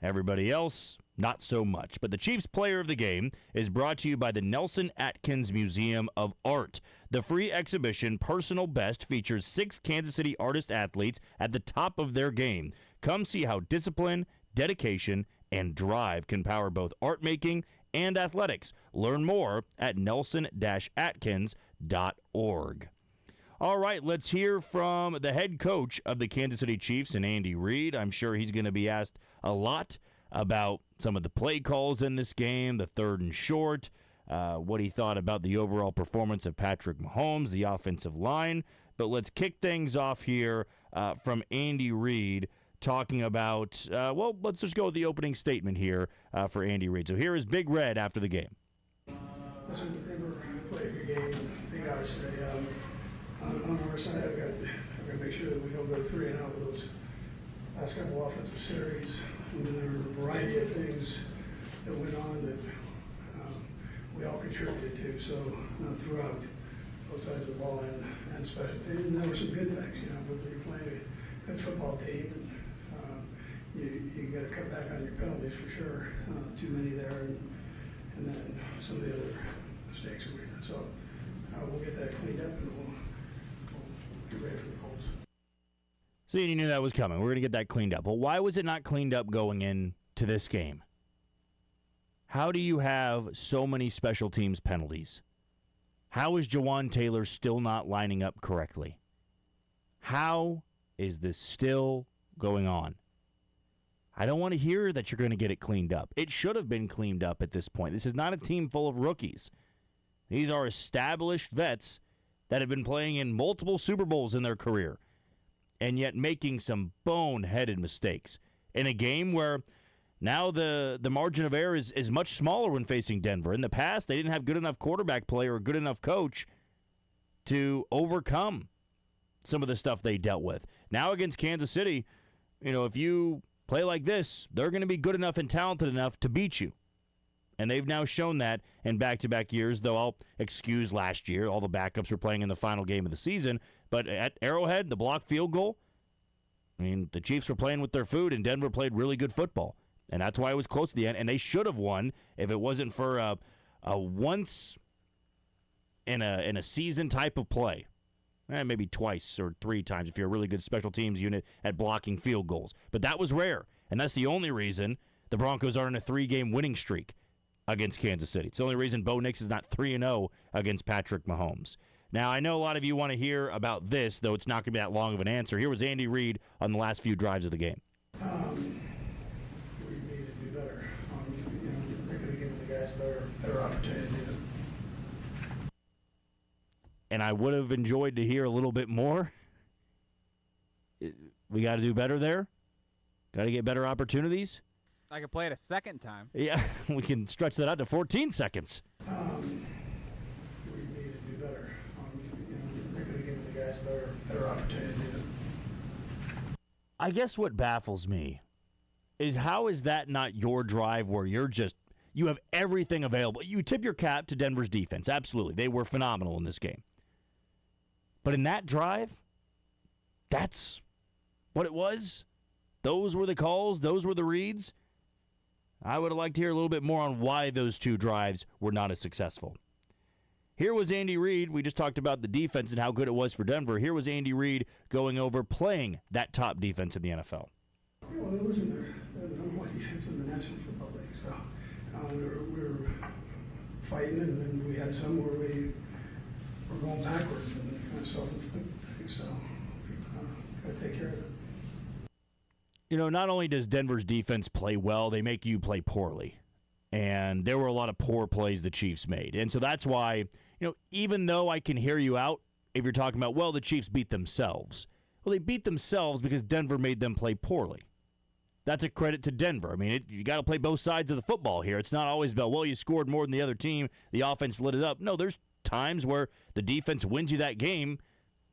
Everybody else, not so much. But the Chiefs player of the game is brought to you by the Nelson Atkins Museum of Art. The free exhibition, Personal Best, features 6 Kansas City artist-athletes at the top of their game. Come see how discipline, dedication, and drive can power both art making and athletics. Learn more at nelson-atkins.org. All right, let's hear from the head coach of the Kansas City Chiefs, and Andy Reid. I'm sure he's going to be asked a lot about some of the play calls in this game, the 3rd and short, what he thought about the overall performance of Patrick Mahomes, the offensive line. But let's kick things off here from Andy Reid, talking about, let's just go with the opening statement here for Andy Reid. So here is Big Red after the game. Listen, they played a good game. They got us today. On our side, I've got to make sure that we don't go 3 and out with those last couple offensive series. And then there were a variety of things that went on that we all contributed to. So throughout both sides of the ball and special teams, and there were some good things. But you're playing a good football team, and you got to cut back on your penalties for sure. Too many there, and then some of the other mistakes that we had. So we'll get that cleaned up, and we'll get ready for the Colts. So you knew that was coming. We're going to get that cleaned up. Well, why was it not cleaned up going into this game? How do you have so many special teams penalties? How is Jawan Taylor still not lining up correctly? How is this still going on? I don't want to hear that you're going to get it cleaned up. It should have been cleaned up at this point. This is not a team full of rookies. These are established vets that have been playing in multiple Super Bowls in their career and yet making some boneheaded mistakes in a game where now the margin of error is much smaller when facing Denver. In the past, they didn't have good enough quarterback play or a good enough coach to overcome some of the stuff they dealt with. Now against Kansas City, if you play like this, they're going to be good enough and talented enough to beat you. And they've now shown that in back-to-back years, though I'll excuse last year. All the backups were playing in the final game of the season. But at Arrowhead, the blocked field goal, the Chiefs were playing with their food, and Denver played really good football. And that's why it was close to the end. And they should have won if it wasn't for a once in a season type of play. Maybe twice or 3 times if you're a really good special teams unit at blocking field goals. But that was rare. And that's the only reason the Broncos are in a 3-game winning streak against Kansas City. It's the only reason Bo Nix is not 3-0 against Patrick Mahomes. Now, I know a lot of you want to hear about this, though it's not going to be that long of an answer. Here was Andy Reid on the last few drives of the game. We need to do better. They could have given the guys better opportunity. And I would have enjoyed to hear a little bit more. We got to do better there. Got to get better opportunities. I could play it a second time. Yeah, we can stretch that out to 14 seconds. We need to do better. They could have given the guys better opportunity. I guess what baffles me is how is that not your drive where you have everything available? You tip your cap to Denver's defense. Absolutely. They were phenomenal in this game. But in that drive, that's what it was. Those were the calls. Those were the reads. I would have liked to hear a little bit more on why those 2 drives were not as successful. Here was Andy Reid. We just talked about the defense and how good it was for Denver. Here was Andy Reid going over playing that top defense in the NFL. Well, listen, they're the number one defense in the National Football League. So we were fighting, and then we had some where we were going backwards and kind of self-inflicted things. So got to take care of it. You know, not only does Denver's defense play well, they make you play poorly. And there were a lot of poor plays the Chiefs made. And so that's why, even though I can hear you out if you're talking about, well, the Chiefs beat themselves. Well, they beat themselves because Denver made them play poorly. That's a credit to Denver. I mean, you got to play both sides of the football here. It's not always about, well, you scored more than the other team, the offense lit it up. No, there's times where the defense wins you that game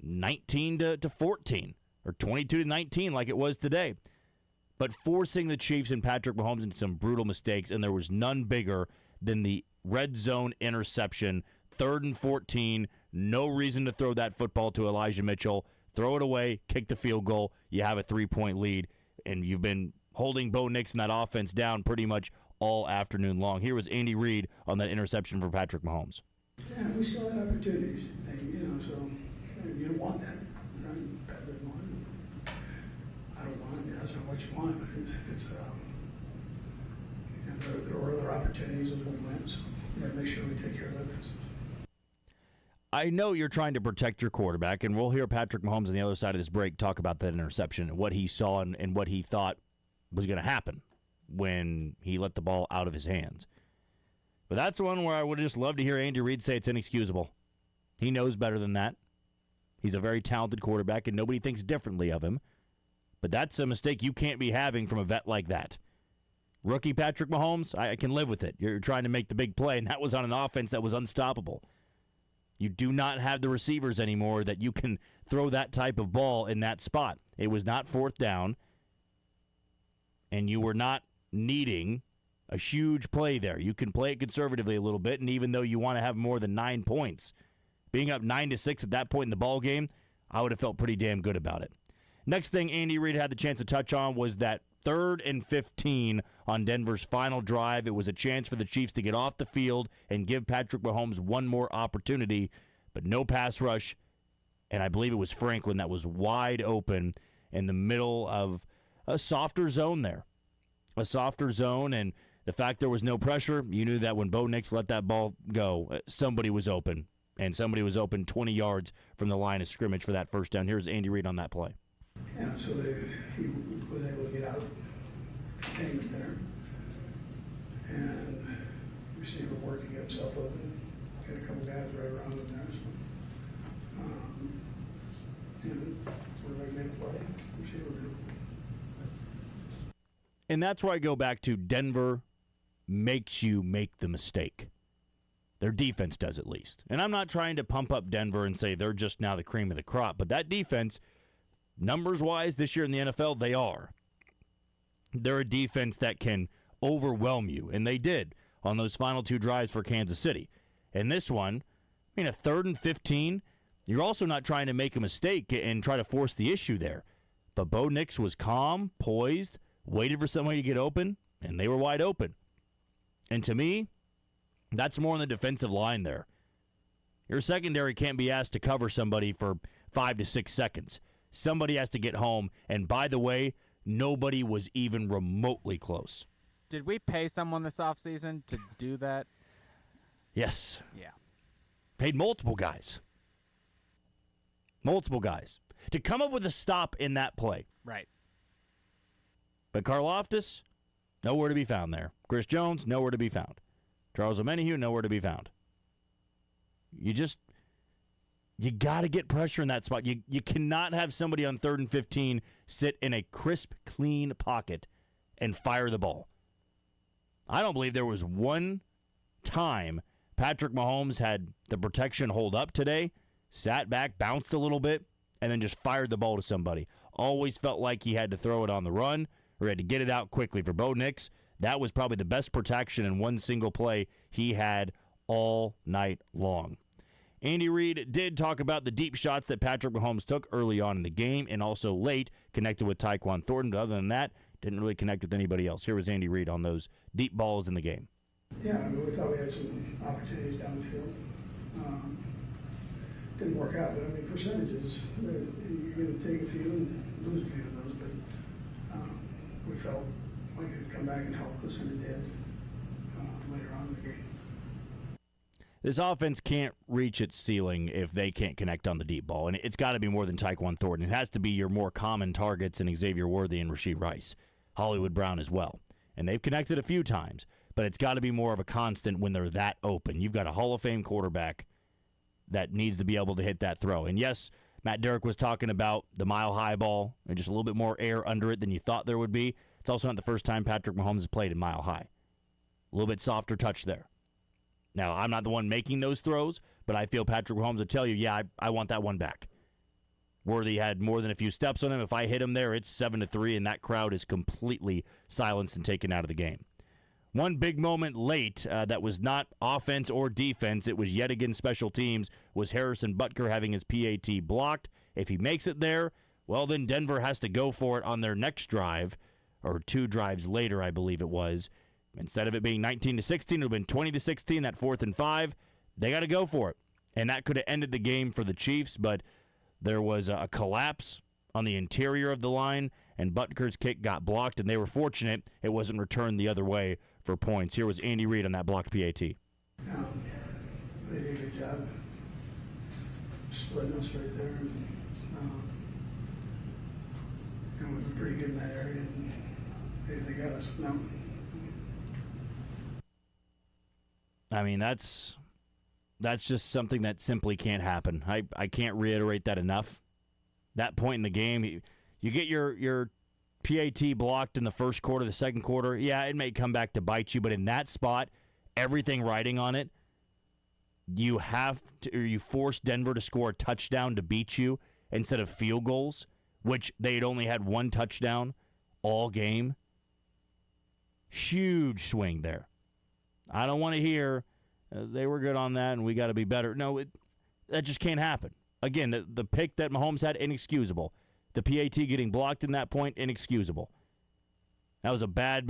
19-14 or 22-19 like it was today. But forcing the Chiefs and Patrick Mahomes into some brutal mistakes, and there was none bigger than the red zone interception, 3rd and 14, no reason to throw that football to Elijah Mitchell. Throw it away, kick the field goal, you have a 3-point lead, and you've been holding Bo Nix and that offense down pretty much all afternoon long. Here was Andy Reid on that interception for Patrick Mahomes. Yeah, we still had opportunities, so you don't want that. Right? I don't want it. That's not what you want, but it's there were other opportunities as we went, so we got to make sure we take care of that business. I know you're trying to protect your quarterback, and we'll hear Patrick Mahomes on the other side of this break talk about that interception and what he saw and what he thought was going to happen when he let the ball out of his hands. But that's one where I would just love to hear Andy Reid say it's inexcusable. He knows better than that. He's a very talented quarterback, and nobody thinks differently of him. But that's a mistake you can't be having from a vet like that. Rookie Patrick Mahomes, I can live with it. You're trying to make the big play, and that was on an offense that was unstoppable. You do not have the receivers anymore that you can throw that type of ball in that spot. It was not 4th down, and you were not needing a huge play there. You can play it conservatively a little bit, and even though you want to have more than 9 points, being up 9-6 at that point in the ball game, I would have felt pretty damn good about it. Next thing Andy Reid had the chance to touch on was that 3rd and 15 on Denver's final drive. It was a chance for the Chiefs to get off the field and give Patrick Mahomes one more opportunity, but no pass rush, and I believe it was Franklin that was wide open in the middle of a softer zone there. A softer zone, and the fact there was no pressure, you knew that when Bo Nix let that ball go, somebody was open, and somebody was open 20 yards from the line of scrimmage for that first down. Here's Andy Reid on that play. Yeah, so he was able to get out, containment there, and receiver worked to get himself open. Got a couple guys right around him there, so quarterback made a play. Receiver did. And that's where I go back to Denver makes you make the mistake. Their defense does, at least. And I'm not trying to pump up Denver and say they're just now the cream of the crop, but that defense, numbers-wise, this year in the NFL, they are. They're a defense that can overwhelm you, and they did on those final 2 drives for Kansas City. And this one, a 3rd and 15, you're also not trying to make a mistake and try to force the issue there. But Bo Nix was calm, poised, waited for somebody to get open, and they were wide open. And to me, that's more on the defensive line there. Your secondary can't be asked to cover somebody for 5 to 6 seconds. Somebody has to get home, and by the way, nobody was even remotely close. Did we pay someone this offseason to do that? Yes. Yeah. Paid multiple guys. Multiple guys. To come up with a stop in that play. Right. But Karlaftis, nowhere to be found there. Chris Jones, nowhere to be found. Charles Omenihu, nowhere to be found. You got to get pressure in that spot. You cannot have somebody on 3rd and 15 sit in a crisp, clean pocket and fire the ball. I don't believe there was one time Patrick Mahomes had the protection hold up today, sat back, bounced a little bit, and then just fired the ball to somebody. Always felt like he had to throw it on the run or had to get it out quickly. For Bo Nix, that was probably the best protection in one single play he had all night long. Andy Reid did talk about the deep shots that Patrick Mahomes took early on in the game and also late, connected with Tyquan Thornton. But other than that, didn't really connect with anybody else. Here was Andy Reid on those deep balls in the game. Yeah, we thought we had some opportunities down the field. Didn't work out, but percentages, you're going to take a few and lose a few of those. But we felt like it would come back and help us, and it did later on in the game. This offense can't reach its ceiling if they can't connect on the deep ball, and it's got to be more than Tyquan Thornton. It has to be your more common targets in Xavier Worthy and Rashee Rice, Hollywood Brown as well. And they've connected a few times, but it's got to be more of a constant when they're that open. You've got a Hall of Fame quarterback that needs to be able to hit that throw. And yes, Matt Derrick was talking about the mile-high ball and just a little bit more air under it than you thought there would be. It's also not the first time Patrick Mahomes has played in mile-high. A little bit softer touch there. Now, I'm not the one making those throws, but I feel Patrick Mahomes will tell you, yeah, I want that one back. Worthy had more than a few steps on him. If I hit him there, it's 7-3, and that crowd is completely silenced and taken out of the game. One big moment late that was not offense or defense, it was yet again special teams, was Harrison Butker having his PAT blocked. If he makes it there, well, then Denver has to go for it on their next drive, or 2 drives later, I believe it was. Instead of it being 19-16, it would have been 20-16, that 4th and 5. They got to go for it. And that could have ended the game for the Chiefs, but there was a collapse on the interior of the line, and Butker's kick got blocked, and they were fortunate it wasn't returned the other way for points. Here was Andy Reid on that blocked PAT. They did a good job splitting us right there. And we were pretty good in that area, and they got us. No. I mean, that's just something that simply can't happen. I can't reiterate that enough. That point in the game, you get your PAT blocked in the first quarter, the second quarter. Yeah, it may come back to bite you, but in that spot, everything riding on it, you force Denver to score a touchdown to beat you instead of field goals, which they had only had 1 touchdown all game. Huge swing there. I don't want to hear they were good on that and we got to be better. No, that just can't happen. Again, the pick that Mahomes had, inexcusable. The PAT getting blocked in that point, inexcusable. That was a bad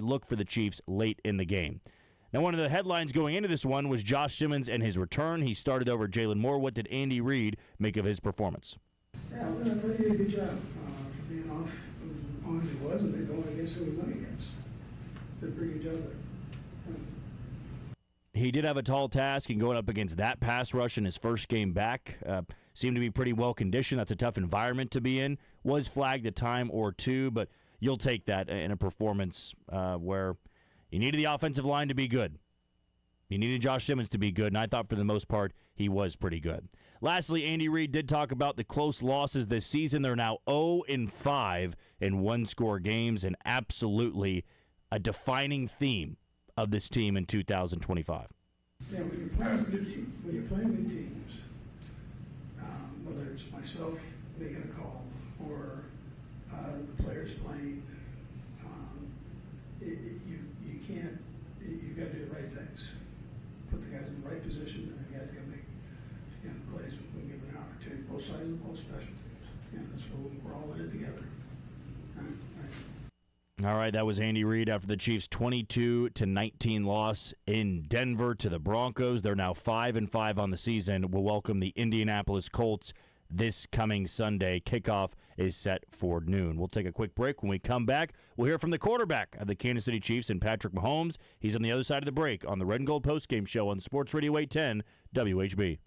look for the Chiefs late in the game. Now, one of the headlines going into this one was Josh Simmons and his return. He started over Jalen Moore. What did Andy Reid make of his performance? Yeah, well, I thought he did a good job for being off as long as he was, and then going against who he went against. Did a pretty good job there. He did have a tall task, and going up against that pass rush in his first game back seemed to be pretty well conditioned. That's a tough environment to be in. Was flagged a time or two, but you'll take that in a performance where you needed the offensive line to be good. You needed Josh Simmons to be good, and I thought for the most part he was pretty good. Lastly, Andy Reid did talk about the close losses this season. They're now 0-5 in one-score games, and absolutely a defining theme of this team in 2025. Yeah, when you're playing good teams, whether it's myself making a call or the players playing, you've got to do the right things. Put the guys in the right position, and the guys got to make plays when given an opportunity. Both sides of the ball, special teams. That's what we're all in it together. All right, that was Andy Reid after the Chiefs' 22-19 loss in Denver to the Broncos. They're now 5-5 on the season. We'll welcome the Indianapolis Colts this coming Sunday. Kickoff is set for noon. We'll take a quick break. When we come back, we'll hear from the quarterback of the Kansas City Chiefs and Patrick Mahomes. He's on the other side of the break on the Red and Gold Postgame Show on Sports Radio 810 WHB.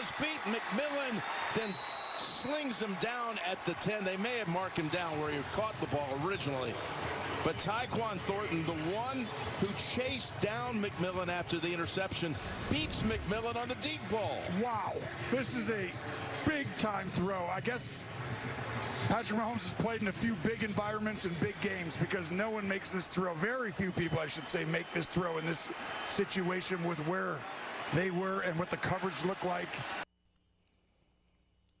his feet. McMillan then slings him down at the 10. They may have marked him down where he caught the ball originally. But Tyquan Thornton, the one who chased down McMillan after the interception, beats McMillan on the deep ball. Wow. This is a big-time throw. I guess Patrick Mahomes has played in a few big environments and big games because no one makes this throw. Very few people, I should say, make this throw in this situation with where they were and what the coverage looked like.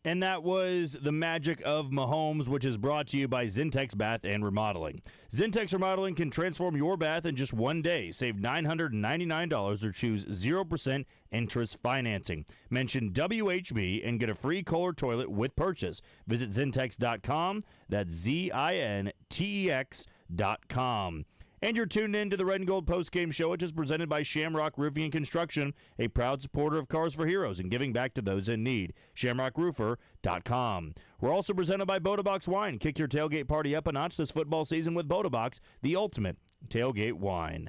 And that was the magic of Mahomes, which is brought to you by Zintex Bath and Remodeling. Zintex Remodeling can transform your bath in just one day. Save $999 or choose 0% interest financing. Mention WHB and get a free Kohler toilet with purchase. Visit Zintex.com. That's ZINTEX.com. And you're tuned in to the Red and Gold Postgame Show, which is presented by Shamrock Roofing and Construction, a proud supporter of Cars for Heroes and giving back to those in need. ShamrockRoofer.com. We're also presented by Boda Wine. Kick your tailgate party up a notch this football season with Boda, the ultimate tailgate wine.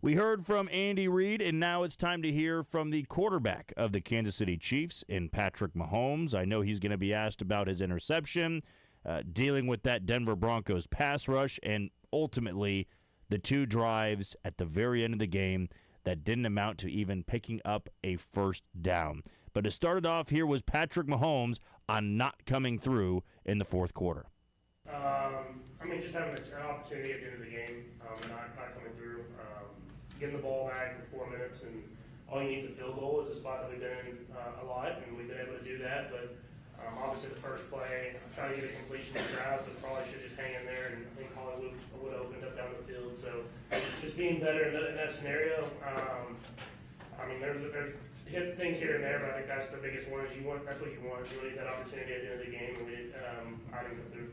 We heard from Andy Reid, and now it's time to hear from the quarterback of the Kansas City Chiefs in Patrick Mahomes. I know he's going to be asked about his interception, dealing with that Denver Broncos pass rush, and ultimately the two drives at the very end of the game that didn't amount to even picking up a first down. But to start it off, here was Patrick Mahomes on not coming through in the fourth quarter. Just having an opportunity at the end of the game, not coming through, getting the ball back in 4 minutes, and all you need is a field goal. Is a spot that we've been in a lot, and we've been able to do that. But obviously the first play, trying to get a completion to drives, but probably should just hang in there, and I think Hollywood would have opened up down the field. So just being better in that scenario. There's hit things here and there, but I think that's the biggest one. That's what you want. You really need that opportunity at the end of the game, and I didn't come through.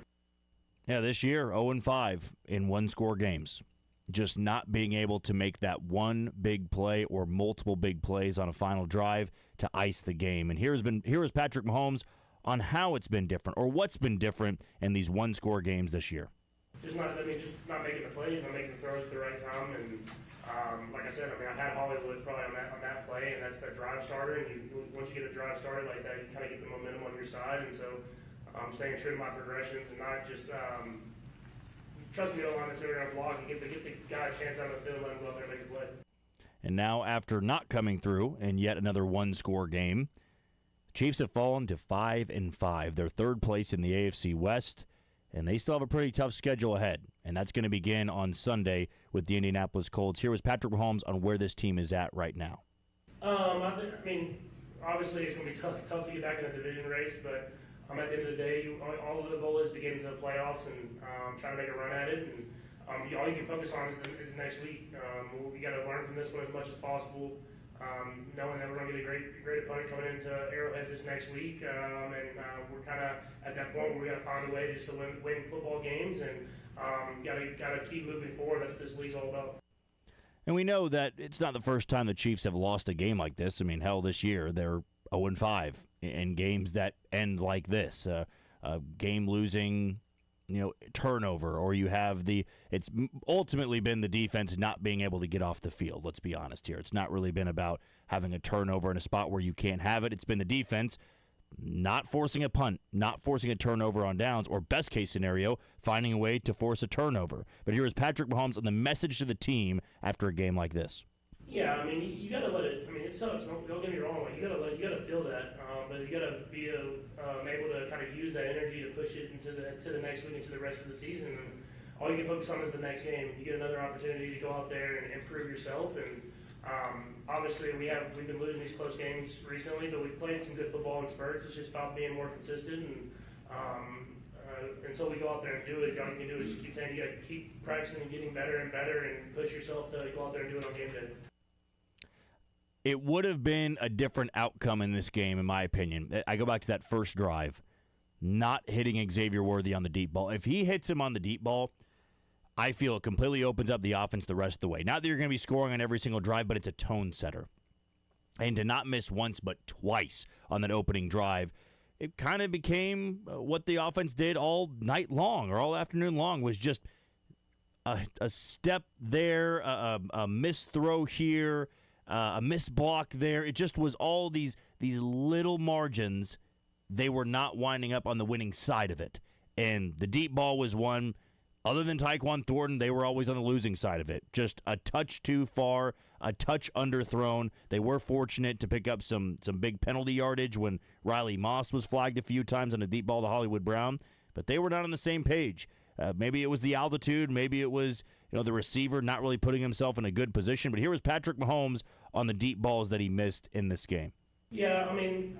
Yeah, this year 0-5 in one-score games. Just not being able to make that one big play or multiple big plays on a final drive to ice the game. And here is Patrick Mahomes on how it's been different or what's been different in these one-score games this year. Just not making the plays, not making the throws at the right time, and like I said, I had Hollywood probably on that play, and that's that drive starter. And once you get a drive started like that, you kind of get the momentum on your side. And so, staying true to my progressions and not just trust me, don't want to sit around and block and get the guy a chance out of the field, let him go out there and make a play. And now, after not coming through in yet another one-score game, Chiefs have fallen to 5-5. They're third place in the AFC West, and they still have a pretty tough schedule ahead. And that's going to begin on Sunday with the Indianapolis Colts. Here was Patrick Mahomes on where this team is at right now. Obviously it's going to be tough to get back in the division race, but at the end of the day, all of the goal is to get into the playoffs and try to make a run at it. And all you can focus on is next week. We got to learn from this one as much as possible, knowing that we're going to get a great opponent coming into Arrowhead this next week. We're kind of at that point where we got to find a way just to win football games, and got to keep moving forward. That's what this league's all about. And we know that it's not the first time the Chiefs have lost a game like this. Hell, this year they're 0-5 in games that end like this. A game-losing, turnover, or you have it's ultimately been the defense not being able to get off the field. Let's be honest here. It's not really been about having a turnover in a spot where you can't have it. It's been the defense not forcing a punt, not forcing a turnover on downs, or best case scenario, finding a way to force a turnover. But here is Patrick Mahomes on the message to the team after a game like this. Yeah, you got to let it. It sucks. Don't get me wrong. You got to feel that, but you got to be able to kind of use that energy to push it into the next week, into the rest of the season. And all you can focus on is the next game. You get another opportunity to go out there and improve yourself. And obviously, we've been losing these close games recently, but we've played some good football in spurts. It's just about being more consistent. And until we go out there and do it, all you can do is just keep saying you got to keep practicing and getting better and better, and push yourself to go out there and do it on game day. It would have been a different outcome in this game, in my opinion. I go back to that first drive, not hitting Xavier Worthy on the deep ball. If he hits him on the deep ball, I feel it completely opens up the offense the rest of the way. Not that you're going to be scoring on every single drive, but it's a tone setter. And to not miss once but twice on that opening drive, it kind of became what the offense did all night long or all afternoon long, was just a step there, a missed throw here, a missed block there. It just was all these little margins. They were not winding up on the winning side of it. And the deep ball was one. Other than Tyquan Thornton, they were always on the losing side of it. Just a touch too far, a touch underthrown. They were fortunate to pick up some big penalty yardage when Riley Moss was flagged a few times on a deep ball to Hollywood Brown. But they were not on the same page. Maybe it was the altitude. Maybe it was the receiver not really putting himself in a good position. But here was Patrick Mahomes on the deep balls that he missed in this game. Yeah, I mean,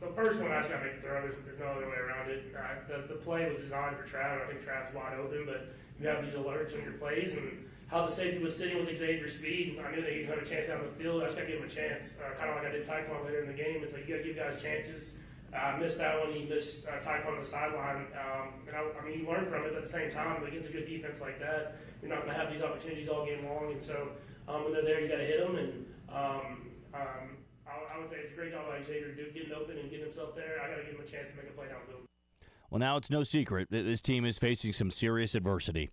the first one I just got to make the throw. There's no other way around it. The play was designed for Trav. I think Trav's wide open, but you have these alerts on your plays, and how the safety was sitting with Xavier's speed. I knew that he was having a chance down the field. I just got to give him a chance, kind of like I did Tyquan later in the game. It's like you got to give guys chances. I missed that one. He missed Tyquan on the sideline. I mean, you learn from it at the same time. But against a good defense like that, you're not going to have these opportunities all game long. And so when they're there, you got to hit them. And I would say it's a great job by Xavier getting open and getting himself there. I got to give him a chance to make a play downfield. Well, now it's no secret that this team is facing some serious adversity.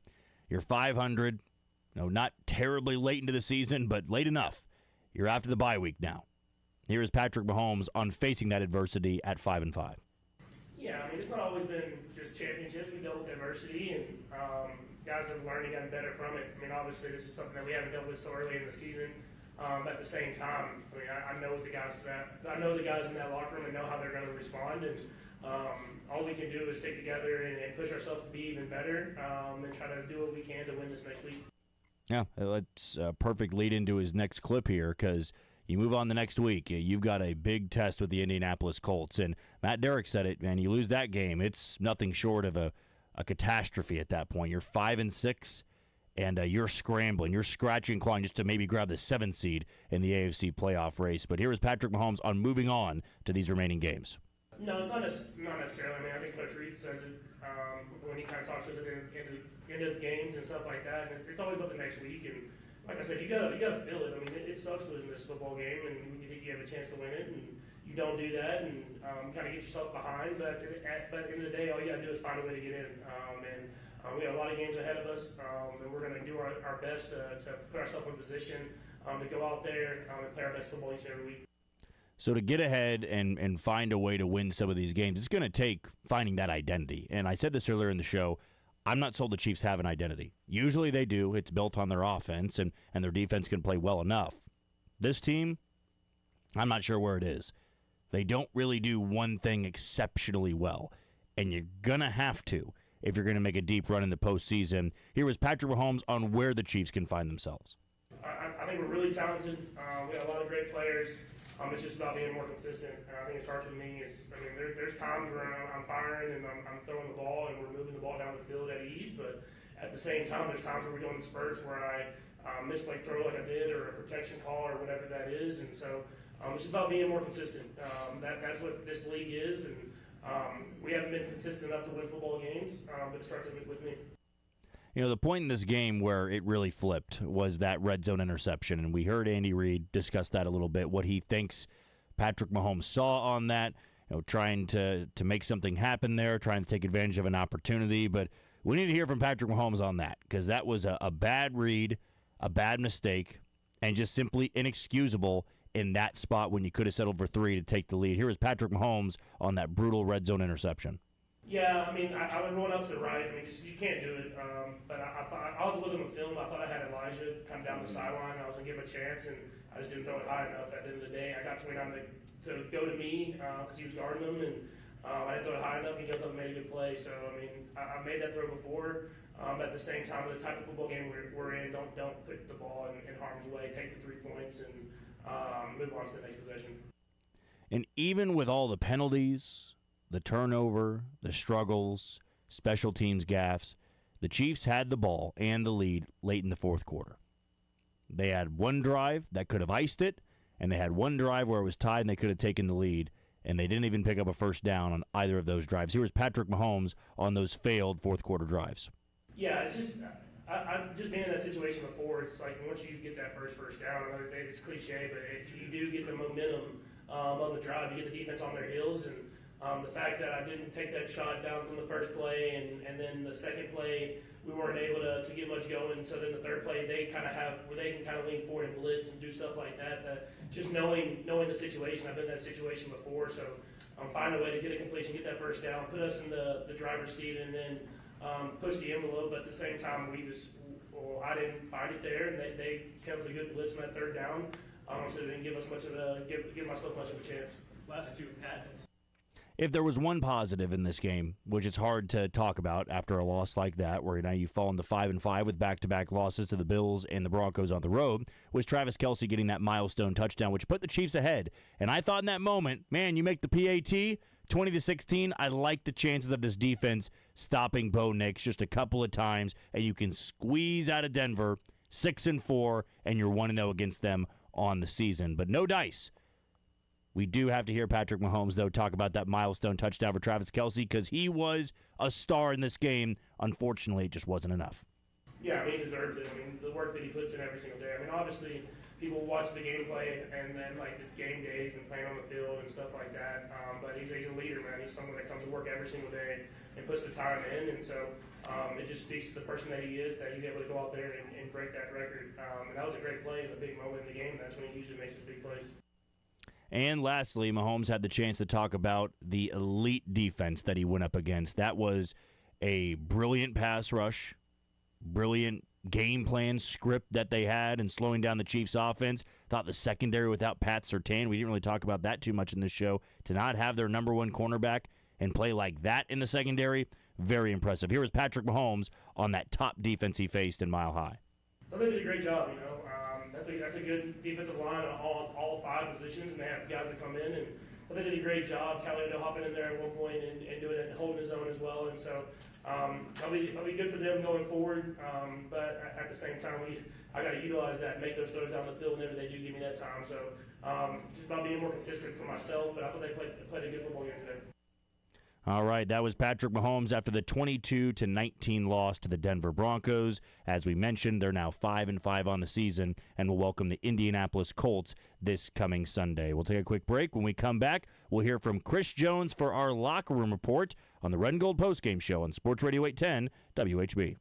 You're 500, not terribly late into the season, but late enough. You're after the bye week now. Here is Patrick Mahomes on facing that adversity at 5-5. Yeah, I mean, it's not always been just championships. We dealt with adversity, and guys have learned and gotten better from it. I mean, obviously, this is something that we haven't dealt with so early in the season. At the same time, I mean, I know the guys in that locker room and know how they're going to respond, and all we can do is stick together and push ourselves to be even better, and try to do what we can to win this next week. Yeah, that's a perfect lead into his next clip here, because you move on the next week. You've got a big test with the Indianapolis Colts, and Matt Derrick said it, man, you lose that game, it's nothing short of a catastrophe at that point. You're 5-6. And you're scrambling, you're scratching and clawing just to maybe grab the 7th seed in the AFC playoff race. But here is Patrick Mahomes on moving on to these remaining games. No, not necessarily. I mean, I think Coach Reid says it when he kind of talks to us at the end of the games and stuff like that. And it's always about the next week. And like I said, you gotta feel it. I mean, it sucks losing this football game, and you think you have a chance to win it, and you don't do that, and kind of get yourself behind. But at the end of the day, all you gotta do is find a way to get in. We have a lot of games ahead of us, and we're going to do our best to put ourselves in position to go out there and play our best football each and every week. So to get ahead and find a way to win some of these games, it's going to take finding that identity. And I said this earlier in the show, I'm not sold the Chiefs have an identity. Usually they do. It's built on their offense, and their defense can play well enough. This team, I'm not sure where it is. They don't really do one thing exceptionally well, and you're going to have to if you're going to make a deep run in the postseason. Here was Patrick Mahomes on where the Chiefs can find themselves. I think we're really talented. We have a lot of great players. It's just about being more consistent. I think it starts with me. There's times where I'm firing and I'm throwing the ball and we're moving the ball down the field at ease, but at the same time, there's times where we go in spurts where I miss throw like I did, or a protection call, or whatever that is. And so it's just about being more consistent. That's what this league is, and we haven't been consistent enough to win football games, but it starts with me. The point in this game where it really flipped was that red zone interception, and we heard Andy Reid discuss that a little bit, what he thinks Patrick Mahomes saw on that, trying to make something happen there, trying to take advantage of an opportunity. But we need to hear from Patrick Mahomes on that, because that was a bad read, a bad mistake, and just simply inexcusable in that spot when you could have settled for 3 to take the lead. Here is Patrick Mahomes on that brutal red zone interception. Yeah, I mean, I was rolling up to the right. I mean, you can't do it. But I thought, I'll look at the film. I thought I had Elijah come down the sideline. I was going to give him a chance, and I just didn't throw it high enough. At the end of the day, I got Twin on to go to me because he was guarding him, and I didn't throw it high enough. He jumped up and made a good play. So, I mean, I made that throw before. At the same time, the type of football game we're in, don't put the ball in harm's way. Take the 3 points and move on to the next possession. And even with all the penalties, the turnover, the struggles, special teams gaffes, the Chiefs had the ball and the lead late in the fourth quarter. They had one drive that could have iced it, and they had one drive where it was tied and they could have taken the lead, and they didn't even pick up a first down on either of those drives. Here was Patrick Mahomes on those failed fourth quarter drives. Yeah, it's just I've just been in that situation before. It's like once you get that first down, another day, it's cliche, but you do get the momentum on the drive. You get the defense on their heels, and The fact that I didn't take that shot down from the first play, and then the second play, we weren't able to get much going. So then the third play, they kind of have where they can kind of lean forward and blitz and do stuff like that. Just knowing the situation, I've been in that situation before, so I'm finding a way to get a completion, get that first down, put us in the driver's seat, and then push the envelope. But at the same time, I didn't find it there, and they kept a good blitz on that third down, so they didn't give myself much of a chance. Last two pads. If there was one positive in this game, which is hard to talk about after a loss like that, where now you fall into 5-5 with back-to-back losses to the Bills and the Broncos on the road, was Travis Kelce getting that milestone touchdown, which put the Chiefs ahead. And I thought in that moment, man, you make the PAT 20-16. I like the chances of this defense stopping Bo Nix just a couple of times, and you can squeeze out of Denver 6-4, and you're 1-0 against them on the season. But no dice. We do have to hear Patrick Mahomes, though, talk about that milestone touchdown for Travis Kelce because he was a star in this game. Unfortunately, it just wasn't enough. Yeah, he deserves it. I mean, the work that he puts in every single day. I mean, obviously, people watch the gameplay and then, like, the game days and playing on the field and stuff like that. But he's a leader, man. He's someone that comes to work every single day and puts the time in. And so it just speaks to the person that he is, that he's able to go out there and break that record. And that was a great play and a big moment in the game. That's when he usually makes his big plays. And lastly, Mahomes had the chance to talk about the elite defense that he went up against. That was a brilliant pass rush, brilliant game plan script that they had in slowing down the Chiefs' offense. Thought the secondary without Pat Surtain, we didn't really talk about that too much in this show, to not have their number one cornerback and play like that in the secondary, very impressive. Here was Patrick Mahomes on that top defense he faced in Mile High. So they did a great job, you know. That's a good defensive line on all five positions, and they have guys that come in. But they did a great job. Kelly hopping in there at one point and doing it and holding his own as well. And so it'll be good for them going forward. But at the same time, I got to utilize that and make those throws down the field whenever they do give me that time. So just about being more consistent for myself. But I thought they played a good football game today. All right, that was Patrick Mahomes after the 22-19 loss to the Denver Broncos. As we mentioned, they're now 5-5 on the season and will welcome the Indianapolis Colts this coming Sunday. We'll take a quick break. When we come back, we'll hear from Chris Jones for our locker room report on the Red and Gold Postgame Show on Sports Radio 810 WHB.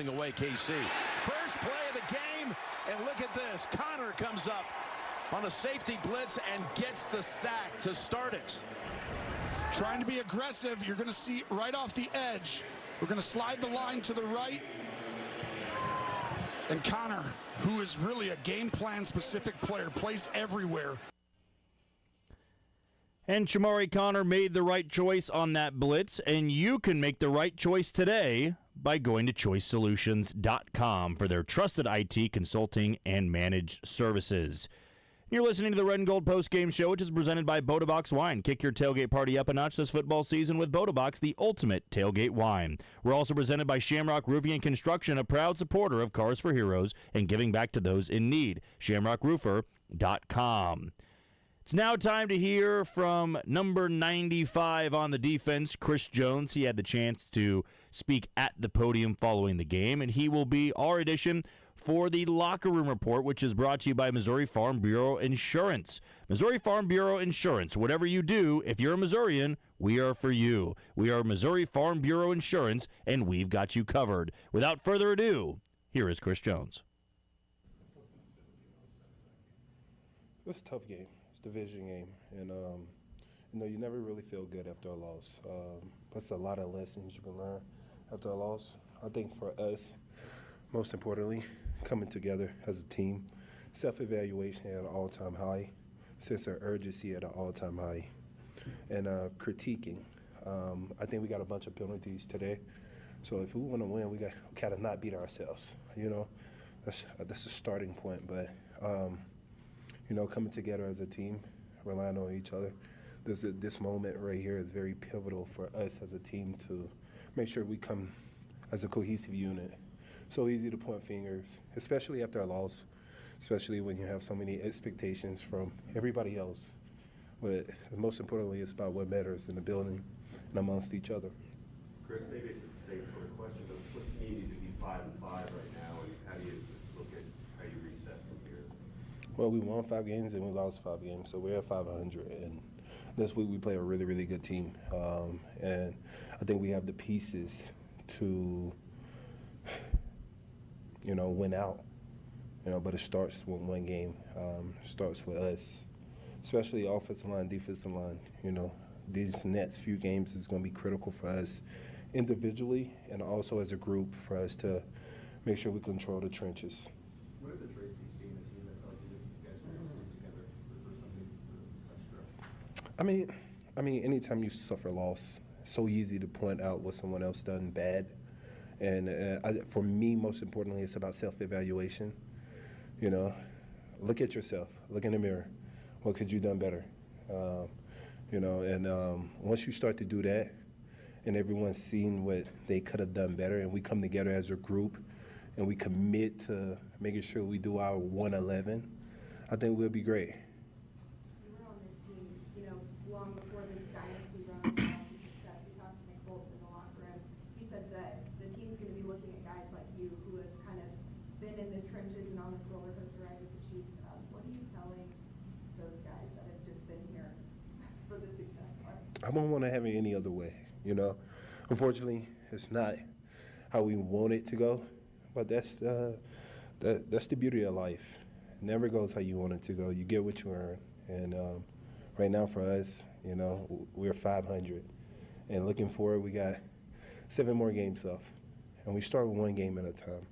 putting away KC. First play of the game, and look at this. Connor comes up on a safety blitz and gets the sack to start it. Trying to be aggressive. You're going to see right off the edge. We're going to slide the line to the right. And Connor, who is really a game plan specific player, plays everywhere. And Shamari Connor made the right choice on that blitz, and you can make the right choice today by going to choicesolutions.com for their trusted IT consulting and managed services. You're listening to the Red and Gold Postgame Show, which is presented by Boda Wine. Kick your tailgate party up a notch this football season with Boda, the ultimate tailgate wine. We're also presented by Shamrock Roofing and Construction, a proud supporter of Cars for Heroes and giving back to those in need. ShamrockRoofer.com. It's now time to hear from number 95 on the defense, Chris Jones. He had the chance to speak at the podium following the game, and he will be our addition for the Locker Room Report, which is brought to you by Missouri Farm Bureau Insurance. Missouri Farm Bureau Insurance. Whatever you do, if you're a Missourian, we are for you. We are Missouri Farm Bureau Insurance, and we've got you covered. Without further ado, here is Chris Jones. It's a tough game. It's a division game, and you never really feel good after a loss. That's a lot of lessons you can learn after a loss. I think for us, most importantly, coming together as a team, self-evaluation at an all-time high, sense of urgency at an all-time high, and critiquing. I think we got a bunch of penalties today, so if we want to win, we got to not beat ourselves. That's a starting point. But coming together as a team, relying on each other. This moment right here is very pivotal for us as a team to make sure we come as a cohesive unit. So easy to point fingers, especially after a loss, especially when you have so many expectations from everybody else. But most importantly, it's about what matters in the building and amongst each other. Chris, maybe it's the same sort of question, but what's needed to be 5-5 right now, and how do you look at how you reset from here? Well, we won 5 games and we lost 5 games, so we're at 500. And this week we play a really, really good team. And I think we have the pieces to win out, but it starts with one game. Starts with us, especially offensive line, defensive line. These next few games is going to be critical for us individually and also as a group for us to make sure we control the trenches. What are the traits you see in the team that tell you that you guys are going to stick together for something for this next I mean, anytime you suffer loss, it's so easy to point out what someone else done bad. And for me, most importantly, it's about self-evaluation. Look at yourself. Look in the mirror. What could you done better? Once you start to do that and everyone's seen what they could have done better and we come together as a group and we commit to making sure we do our 111, I think we'll be great. You were on this team, long before this dynasty run success. We talked to Nick Bolton in the locker room. He said that the team's going to be looking at guys like you who have kind of been in the trenches and on this roller coaster ride with the Chiefs. What are you telling those guys that have just been here for the success part? I don't want to have it any other way, Unfortunately, it's not how we want it to go, but that's the beauty of life. It never goes how you want it to go. You get what you earn. And right now for us, we're 500. And looking forward, we got 7 more games left. And we start with 1 game at a time.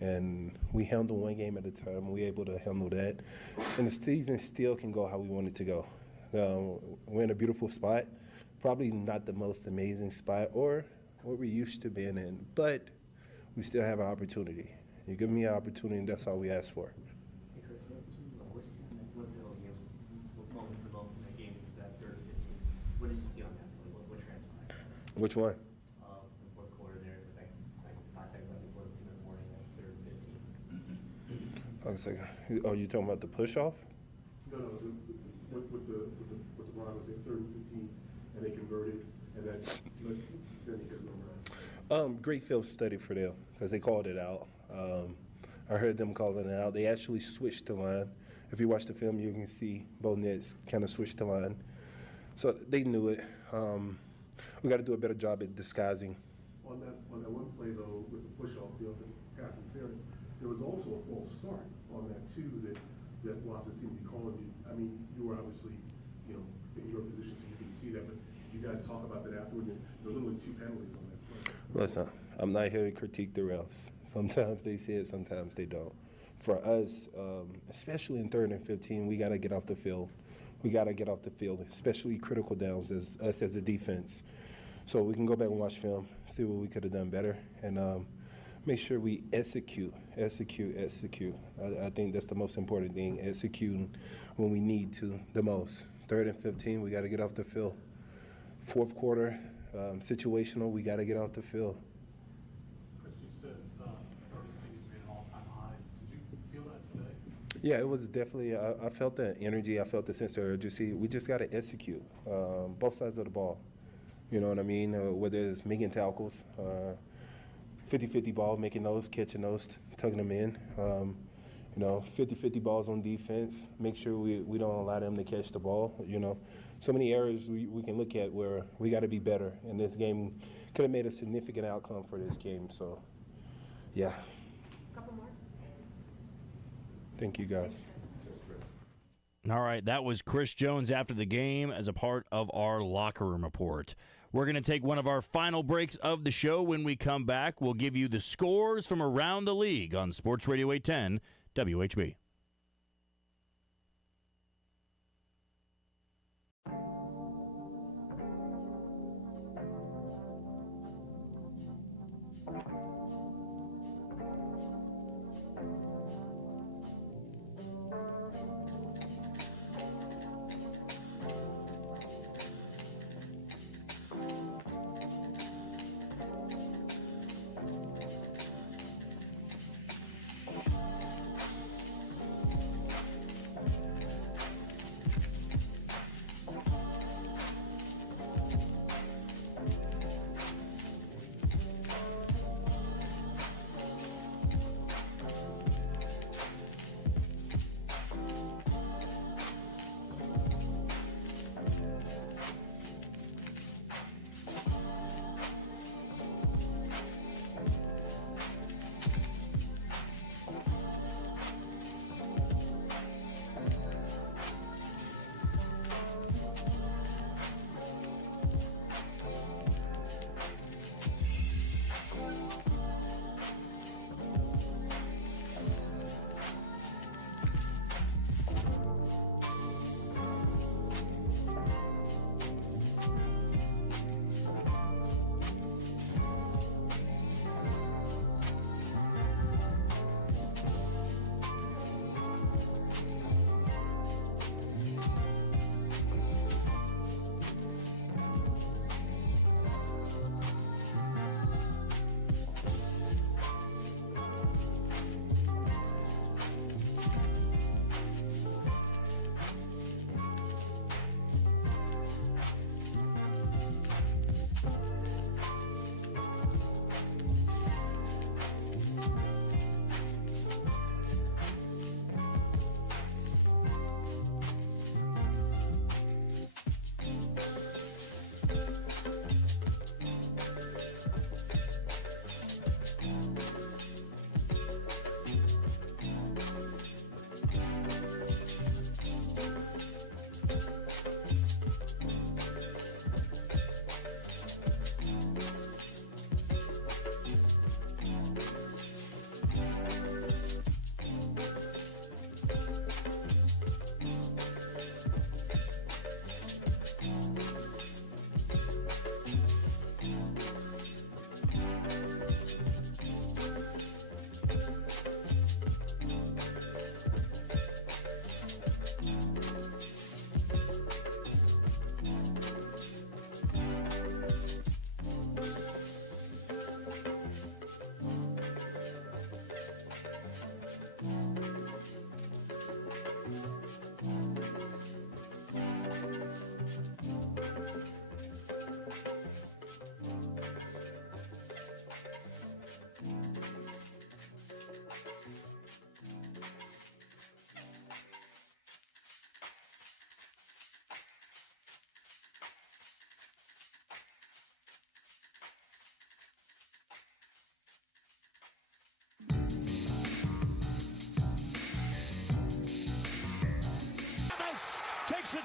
And we handle 1 game at a time. We're able to handle that. And the season still can go how we want it to go. We're in a beautiful spot. Probably not the most amazing spot or what we're used to being in, but we still have an opportunity. You give me an opportunity, and that's all we ask for. Hey, Chris, what moments developed in that game was that 3rd and 15? What did you see on that play? What transpired? Which one? The 4th quarter there, like 5 seconds left before the 2-minute warning, like 3rd and 15. I was like, oh, you talking about the push-off? No, with the Broncos, they 3rd and 15, and they converted, and then they hit them. Great film study for them because they called it out. I heard them calling it out. They actually switched the line. If you watch the film, you can see both nets kind of switched the line. So they knew it. We got to do a better job at disguising. On that one play, though, with the push-off, the offensive there was also a false start on that too that Watson seemed to be calling you. I mean, you were obviously, in your position, so you can see that, but you guys talk about that afterward. There were literally 2 penalties on that play. Listen, I'm not here to critique the refs. Sometimes they see it, sometimes they don't. For us, especially in 3rd and 15, we got to get off the field. We got to get off the field, especially critical downs as us as a defense. So we can go back and watch film, see what we could have done better, and make sure we execute. I think that's the most important thing, executing when we need to the most. 3rd and 15, we got to get off the field. 4th quarter, situational, we got to get off the field. Chris, you said urgency needs to be an all-time high. Did you feel that today? Yeah, it was definitely, I felt the energy, I felt the sense of urgency. We just got to execute both sides of the ball. You know what I mean? Whether it's making tackles, 50-50 ball, making those, catching those, tugging them in. 50-50 balls on defense. Make sure we don't allow them to catch the ball. So many areas we can look at where we got to be better. And this game could have made a significant outcome for this game. So, yeah. Couple more. Thank you, guys. All right, that was Chris Jones after the game as a part of our locker room report. We're going to take one of our final breaks of the show. When we come back, we'll give you the scores from around the league on Sports Radio 810 WHB.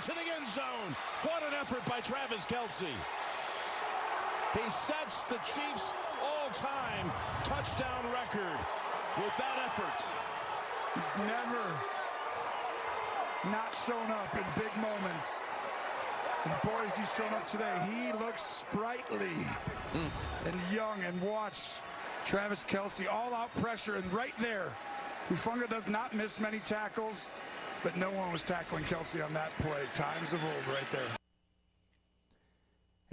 into the end zone. What an effort by Travis Kelce. He sets the Chiefs' all-time touchdown record with that effort. He's never not shown up in big moments. And boys, he's shown up today. He looks sprightly and young. And watch Travis Kelce, all-out pressure, and right there, Hufanga does not miss many tackles, but no one was tackling Kelce on that play. Times of old right there.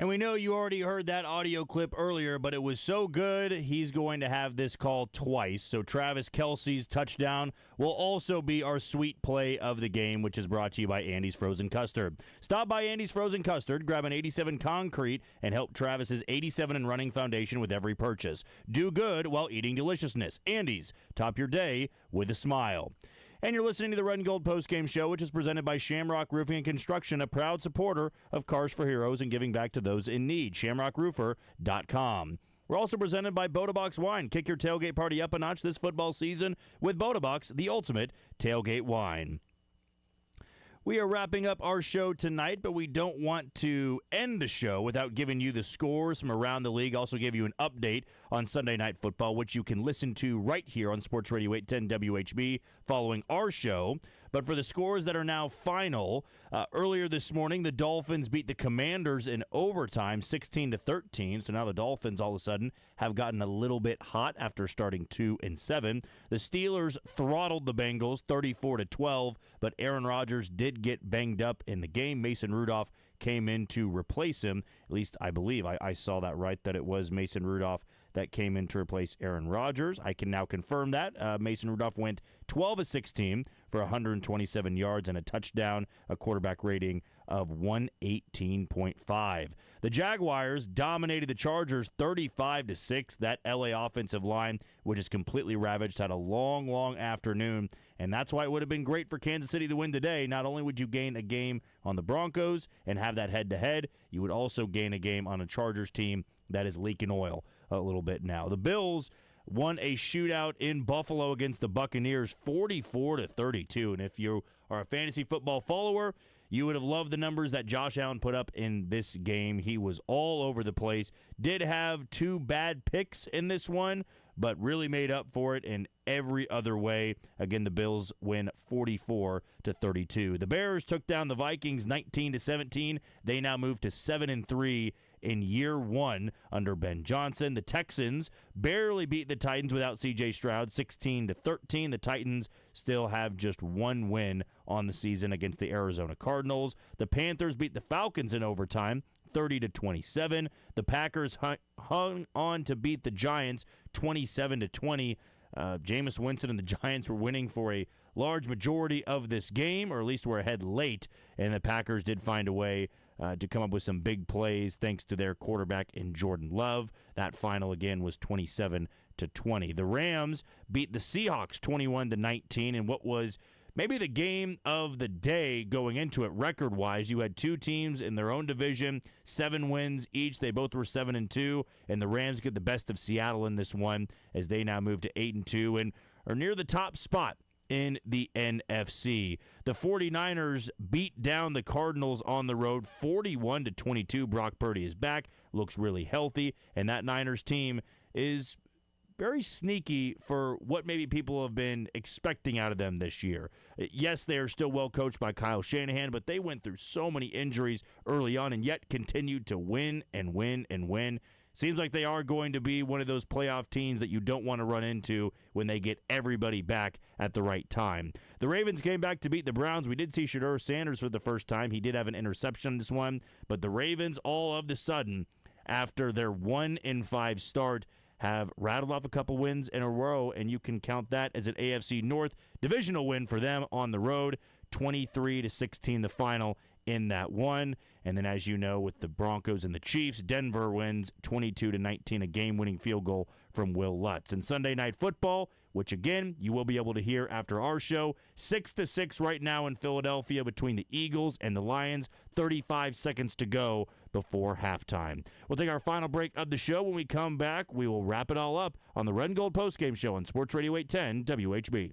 And we know you already heard that audio clip earlier, but it was so good, he's going to have this call twice. So Travis Kelce's touchdown will also be our sweet play of the game, which is brought to you by Andy's Frozen Custard. Stop by Andy's Frozen Custard, grab an 87 Concrete, and help Travis's 87 and running foundation with every purchase. Do good while eating deliciousness. Andy's, top your day with a smile. And you're listening to the Red and Gold Postgame Show, which is presented by Shamrock Roofing and Construction, a proud supporter of Cars for Heroes and giving back to those in need. ShamrockRoofer.com. We're also presented by Boda Wine. Kick your tailgate party up a notch this football season with Boda, the ultimate tailgate wine. We are wrapping up our show tonight, but we don't want to end the show without giving you the scores from around the league. Also give you an update on Sunday Night Football, which you can listen to right here on Sports Radio 810 WHB following our show. But for the scores that are now final, earlier this morning, the Dolphins beat the Commanders in overtime, 16-13. So now the Dolphins all of a sudden have gotten a little bit hot after starting 2-7. The Steelers throttled the Bengals, 34-12, but Aaron Rodgers did get banged up in the game. Mason Rudolph came in to replace him. At least I believe I saw that right, that it was Mason Rudolph that came in to replace Aaron Rodgers. I can now confirm that. Mason Rudolph went 12-16 for 127 yards and a touchdown, a quarterback rating of 118.5. The Jaguars dominated the Chargers 35-6. That LA offensive line, which is completely ravaged, had a long, long afternoon, and that's why it would have been great for Kansas City to win today. Not only would you gain a game on the Broncos and have that head-to-head, you would also gain a game on a Chargers team that is leaking oil a little bit now. The Bills won a shootout in Buffalo against the Buccaneers 44-32. And if you are a fantasy football follower, you would have loved the numbers that Josh Allen put up in this game. He was all over the place. Did have 2 bad picks in this one, but really made up for it in every other way. Again, the Bills win 44-32. The Bears took down the Vikings 19-17. They now move to 7-3 in year 1 under Ben Johnson. The Texans barely beat the Titans without C.J. Stroud, 16-13. The Titans still have just 1 win on the season against the Arizona Cardinals. The Panthers beat the Falcons in overtime, 30-27. The Packers hung on to beat the Giants 27-20. Jameis Winston and the Giants were winning for a large majority of this game, or at least were ahead late, and the Packers did find a way to come up with some big plays thanks to their quarterback in Jordan Love. That final, again, was 27-20. The Rams beat the Seahawks 21-19 in what was maybe the game of the day going into it record-wise. You had 2 teams in their own division, 7 wins each. They both were 7-2, and the Rams get the best of Seattle in this one as they now move to 8-2 and are near the top spot in the NFC. The 49ers beat down the Cardinals on the road 41-22. Brock Purdy is back, looks really healthy, and that Niners team is very sneaky for what maybe people have been expecting out of them this year. Yes, they are still well coached by Kyle Shanahan, but they went through so many injuries early on and yet continued to win and win and win. Seems like they are going to be one of those playoff teams that you don't want to run into when they get everybody back at the right time. The Ravens came back to beat the Browns. We did see Shedeur Sanders for the first time. He did have an interception in this one. But the Ravens, all of a sudden, after their 1-5 start, have rattled off a couple wins in a row, and you can count that as an AFC North divisional win for them on the road, 23-16 the final in that one. And then, as you know, with the Broncos and the Chiefs, Denver wins 22-19, a game-winning field goal from Will Lutz. And Sunday Night Football, which, again, you will be able to hear after our show, 6-6 right now in Philadelphia between the Eagles and the Lions, 35 seconds to go before halftime. We'll take our final break of the show. When we come back, we will wrap it all up on the Red and Gold Postgame Show on Sports Radio 810 WHB.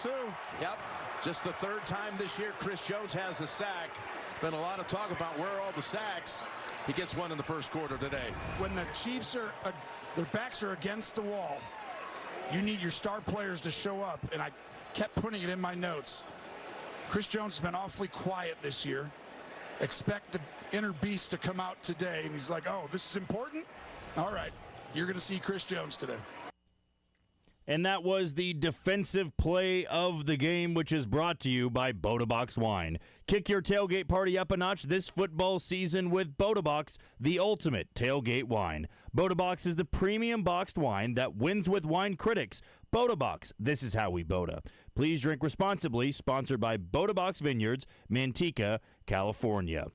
Sue. Yep. Just the third time this year Chris Jones has a sack. Been a lot of talk about where are all the sacks. He gets one in the first quarter today. When the Chiefs are, their backs are against the wall, you need your star players to show up. And I kept putting it in my notes. Chris Jones has been awfully quiet this year. Expect the inner beast to come out today. And he's like, oh, this is important? All right. You're going to see Chris Jones today. And that was the defensive play of the game, which is brought to you by Boda Wine. Kick your tailgate party up a notch this football season with Boda, the ultimate tailgate wine. Boda is the premium boxed wine that wins with wine critics. Boda, this is how we Boda. Please drink responsibly. Sponsored by Boda Vineyards, Manteca, California.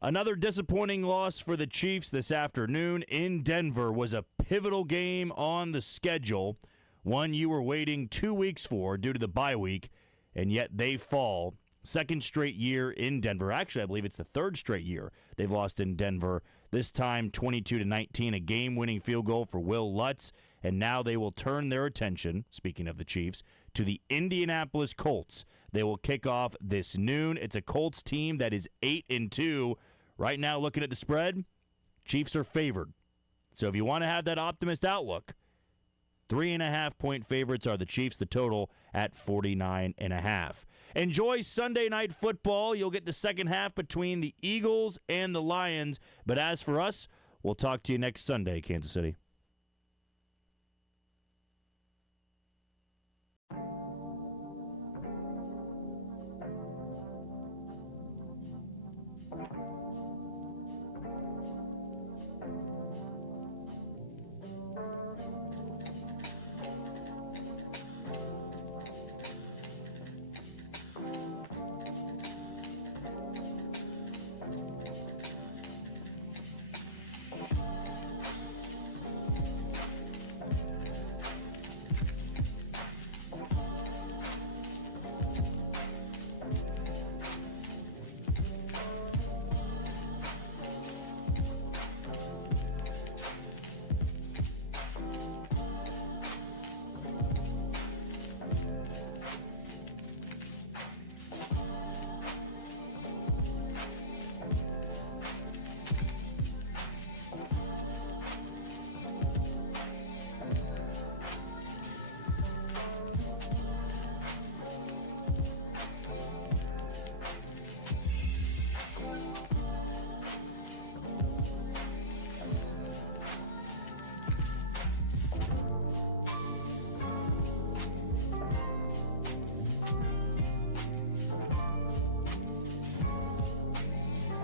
Another disappointing loss for the Chiefs this afternoon in Denver was a pivotal game on the schedule. One you were waiting 2 weeks for due to the bye week, and yet they fall. Second straight year in Denver. Actually, I believe it's the third straight year they've lost in Denver. This time 22-19, a game-winning field goal for Will Lutz, and now they will turn their attention, speaking of the Chiefs, to the Indianapolis Colts. They will kick off this noon. It's a Colts team that is 8-2. Right now, looking at the spread, Chiefs are favored. So if you want to have that optimist outlook, 3.5-point favorites are the Chiefs, the total at 49.5. Enjoy Sunday Night Football. You'll get the second half between the Eagles and the Lions. But as for us, we'll talk to you next Sunday, Kansas City.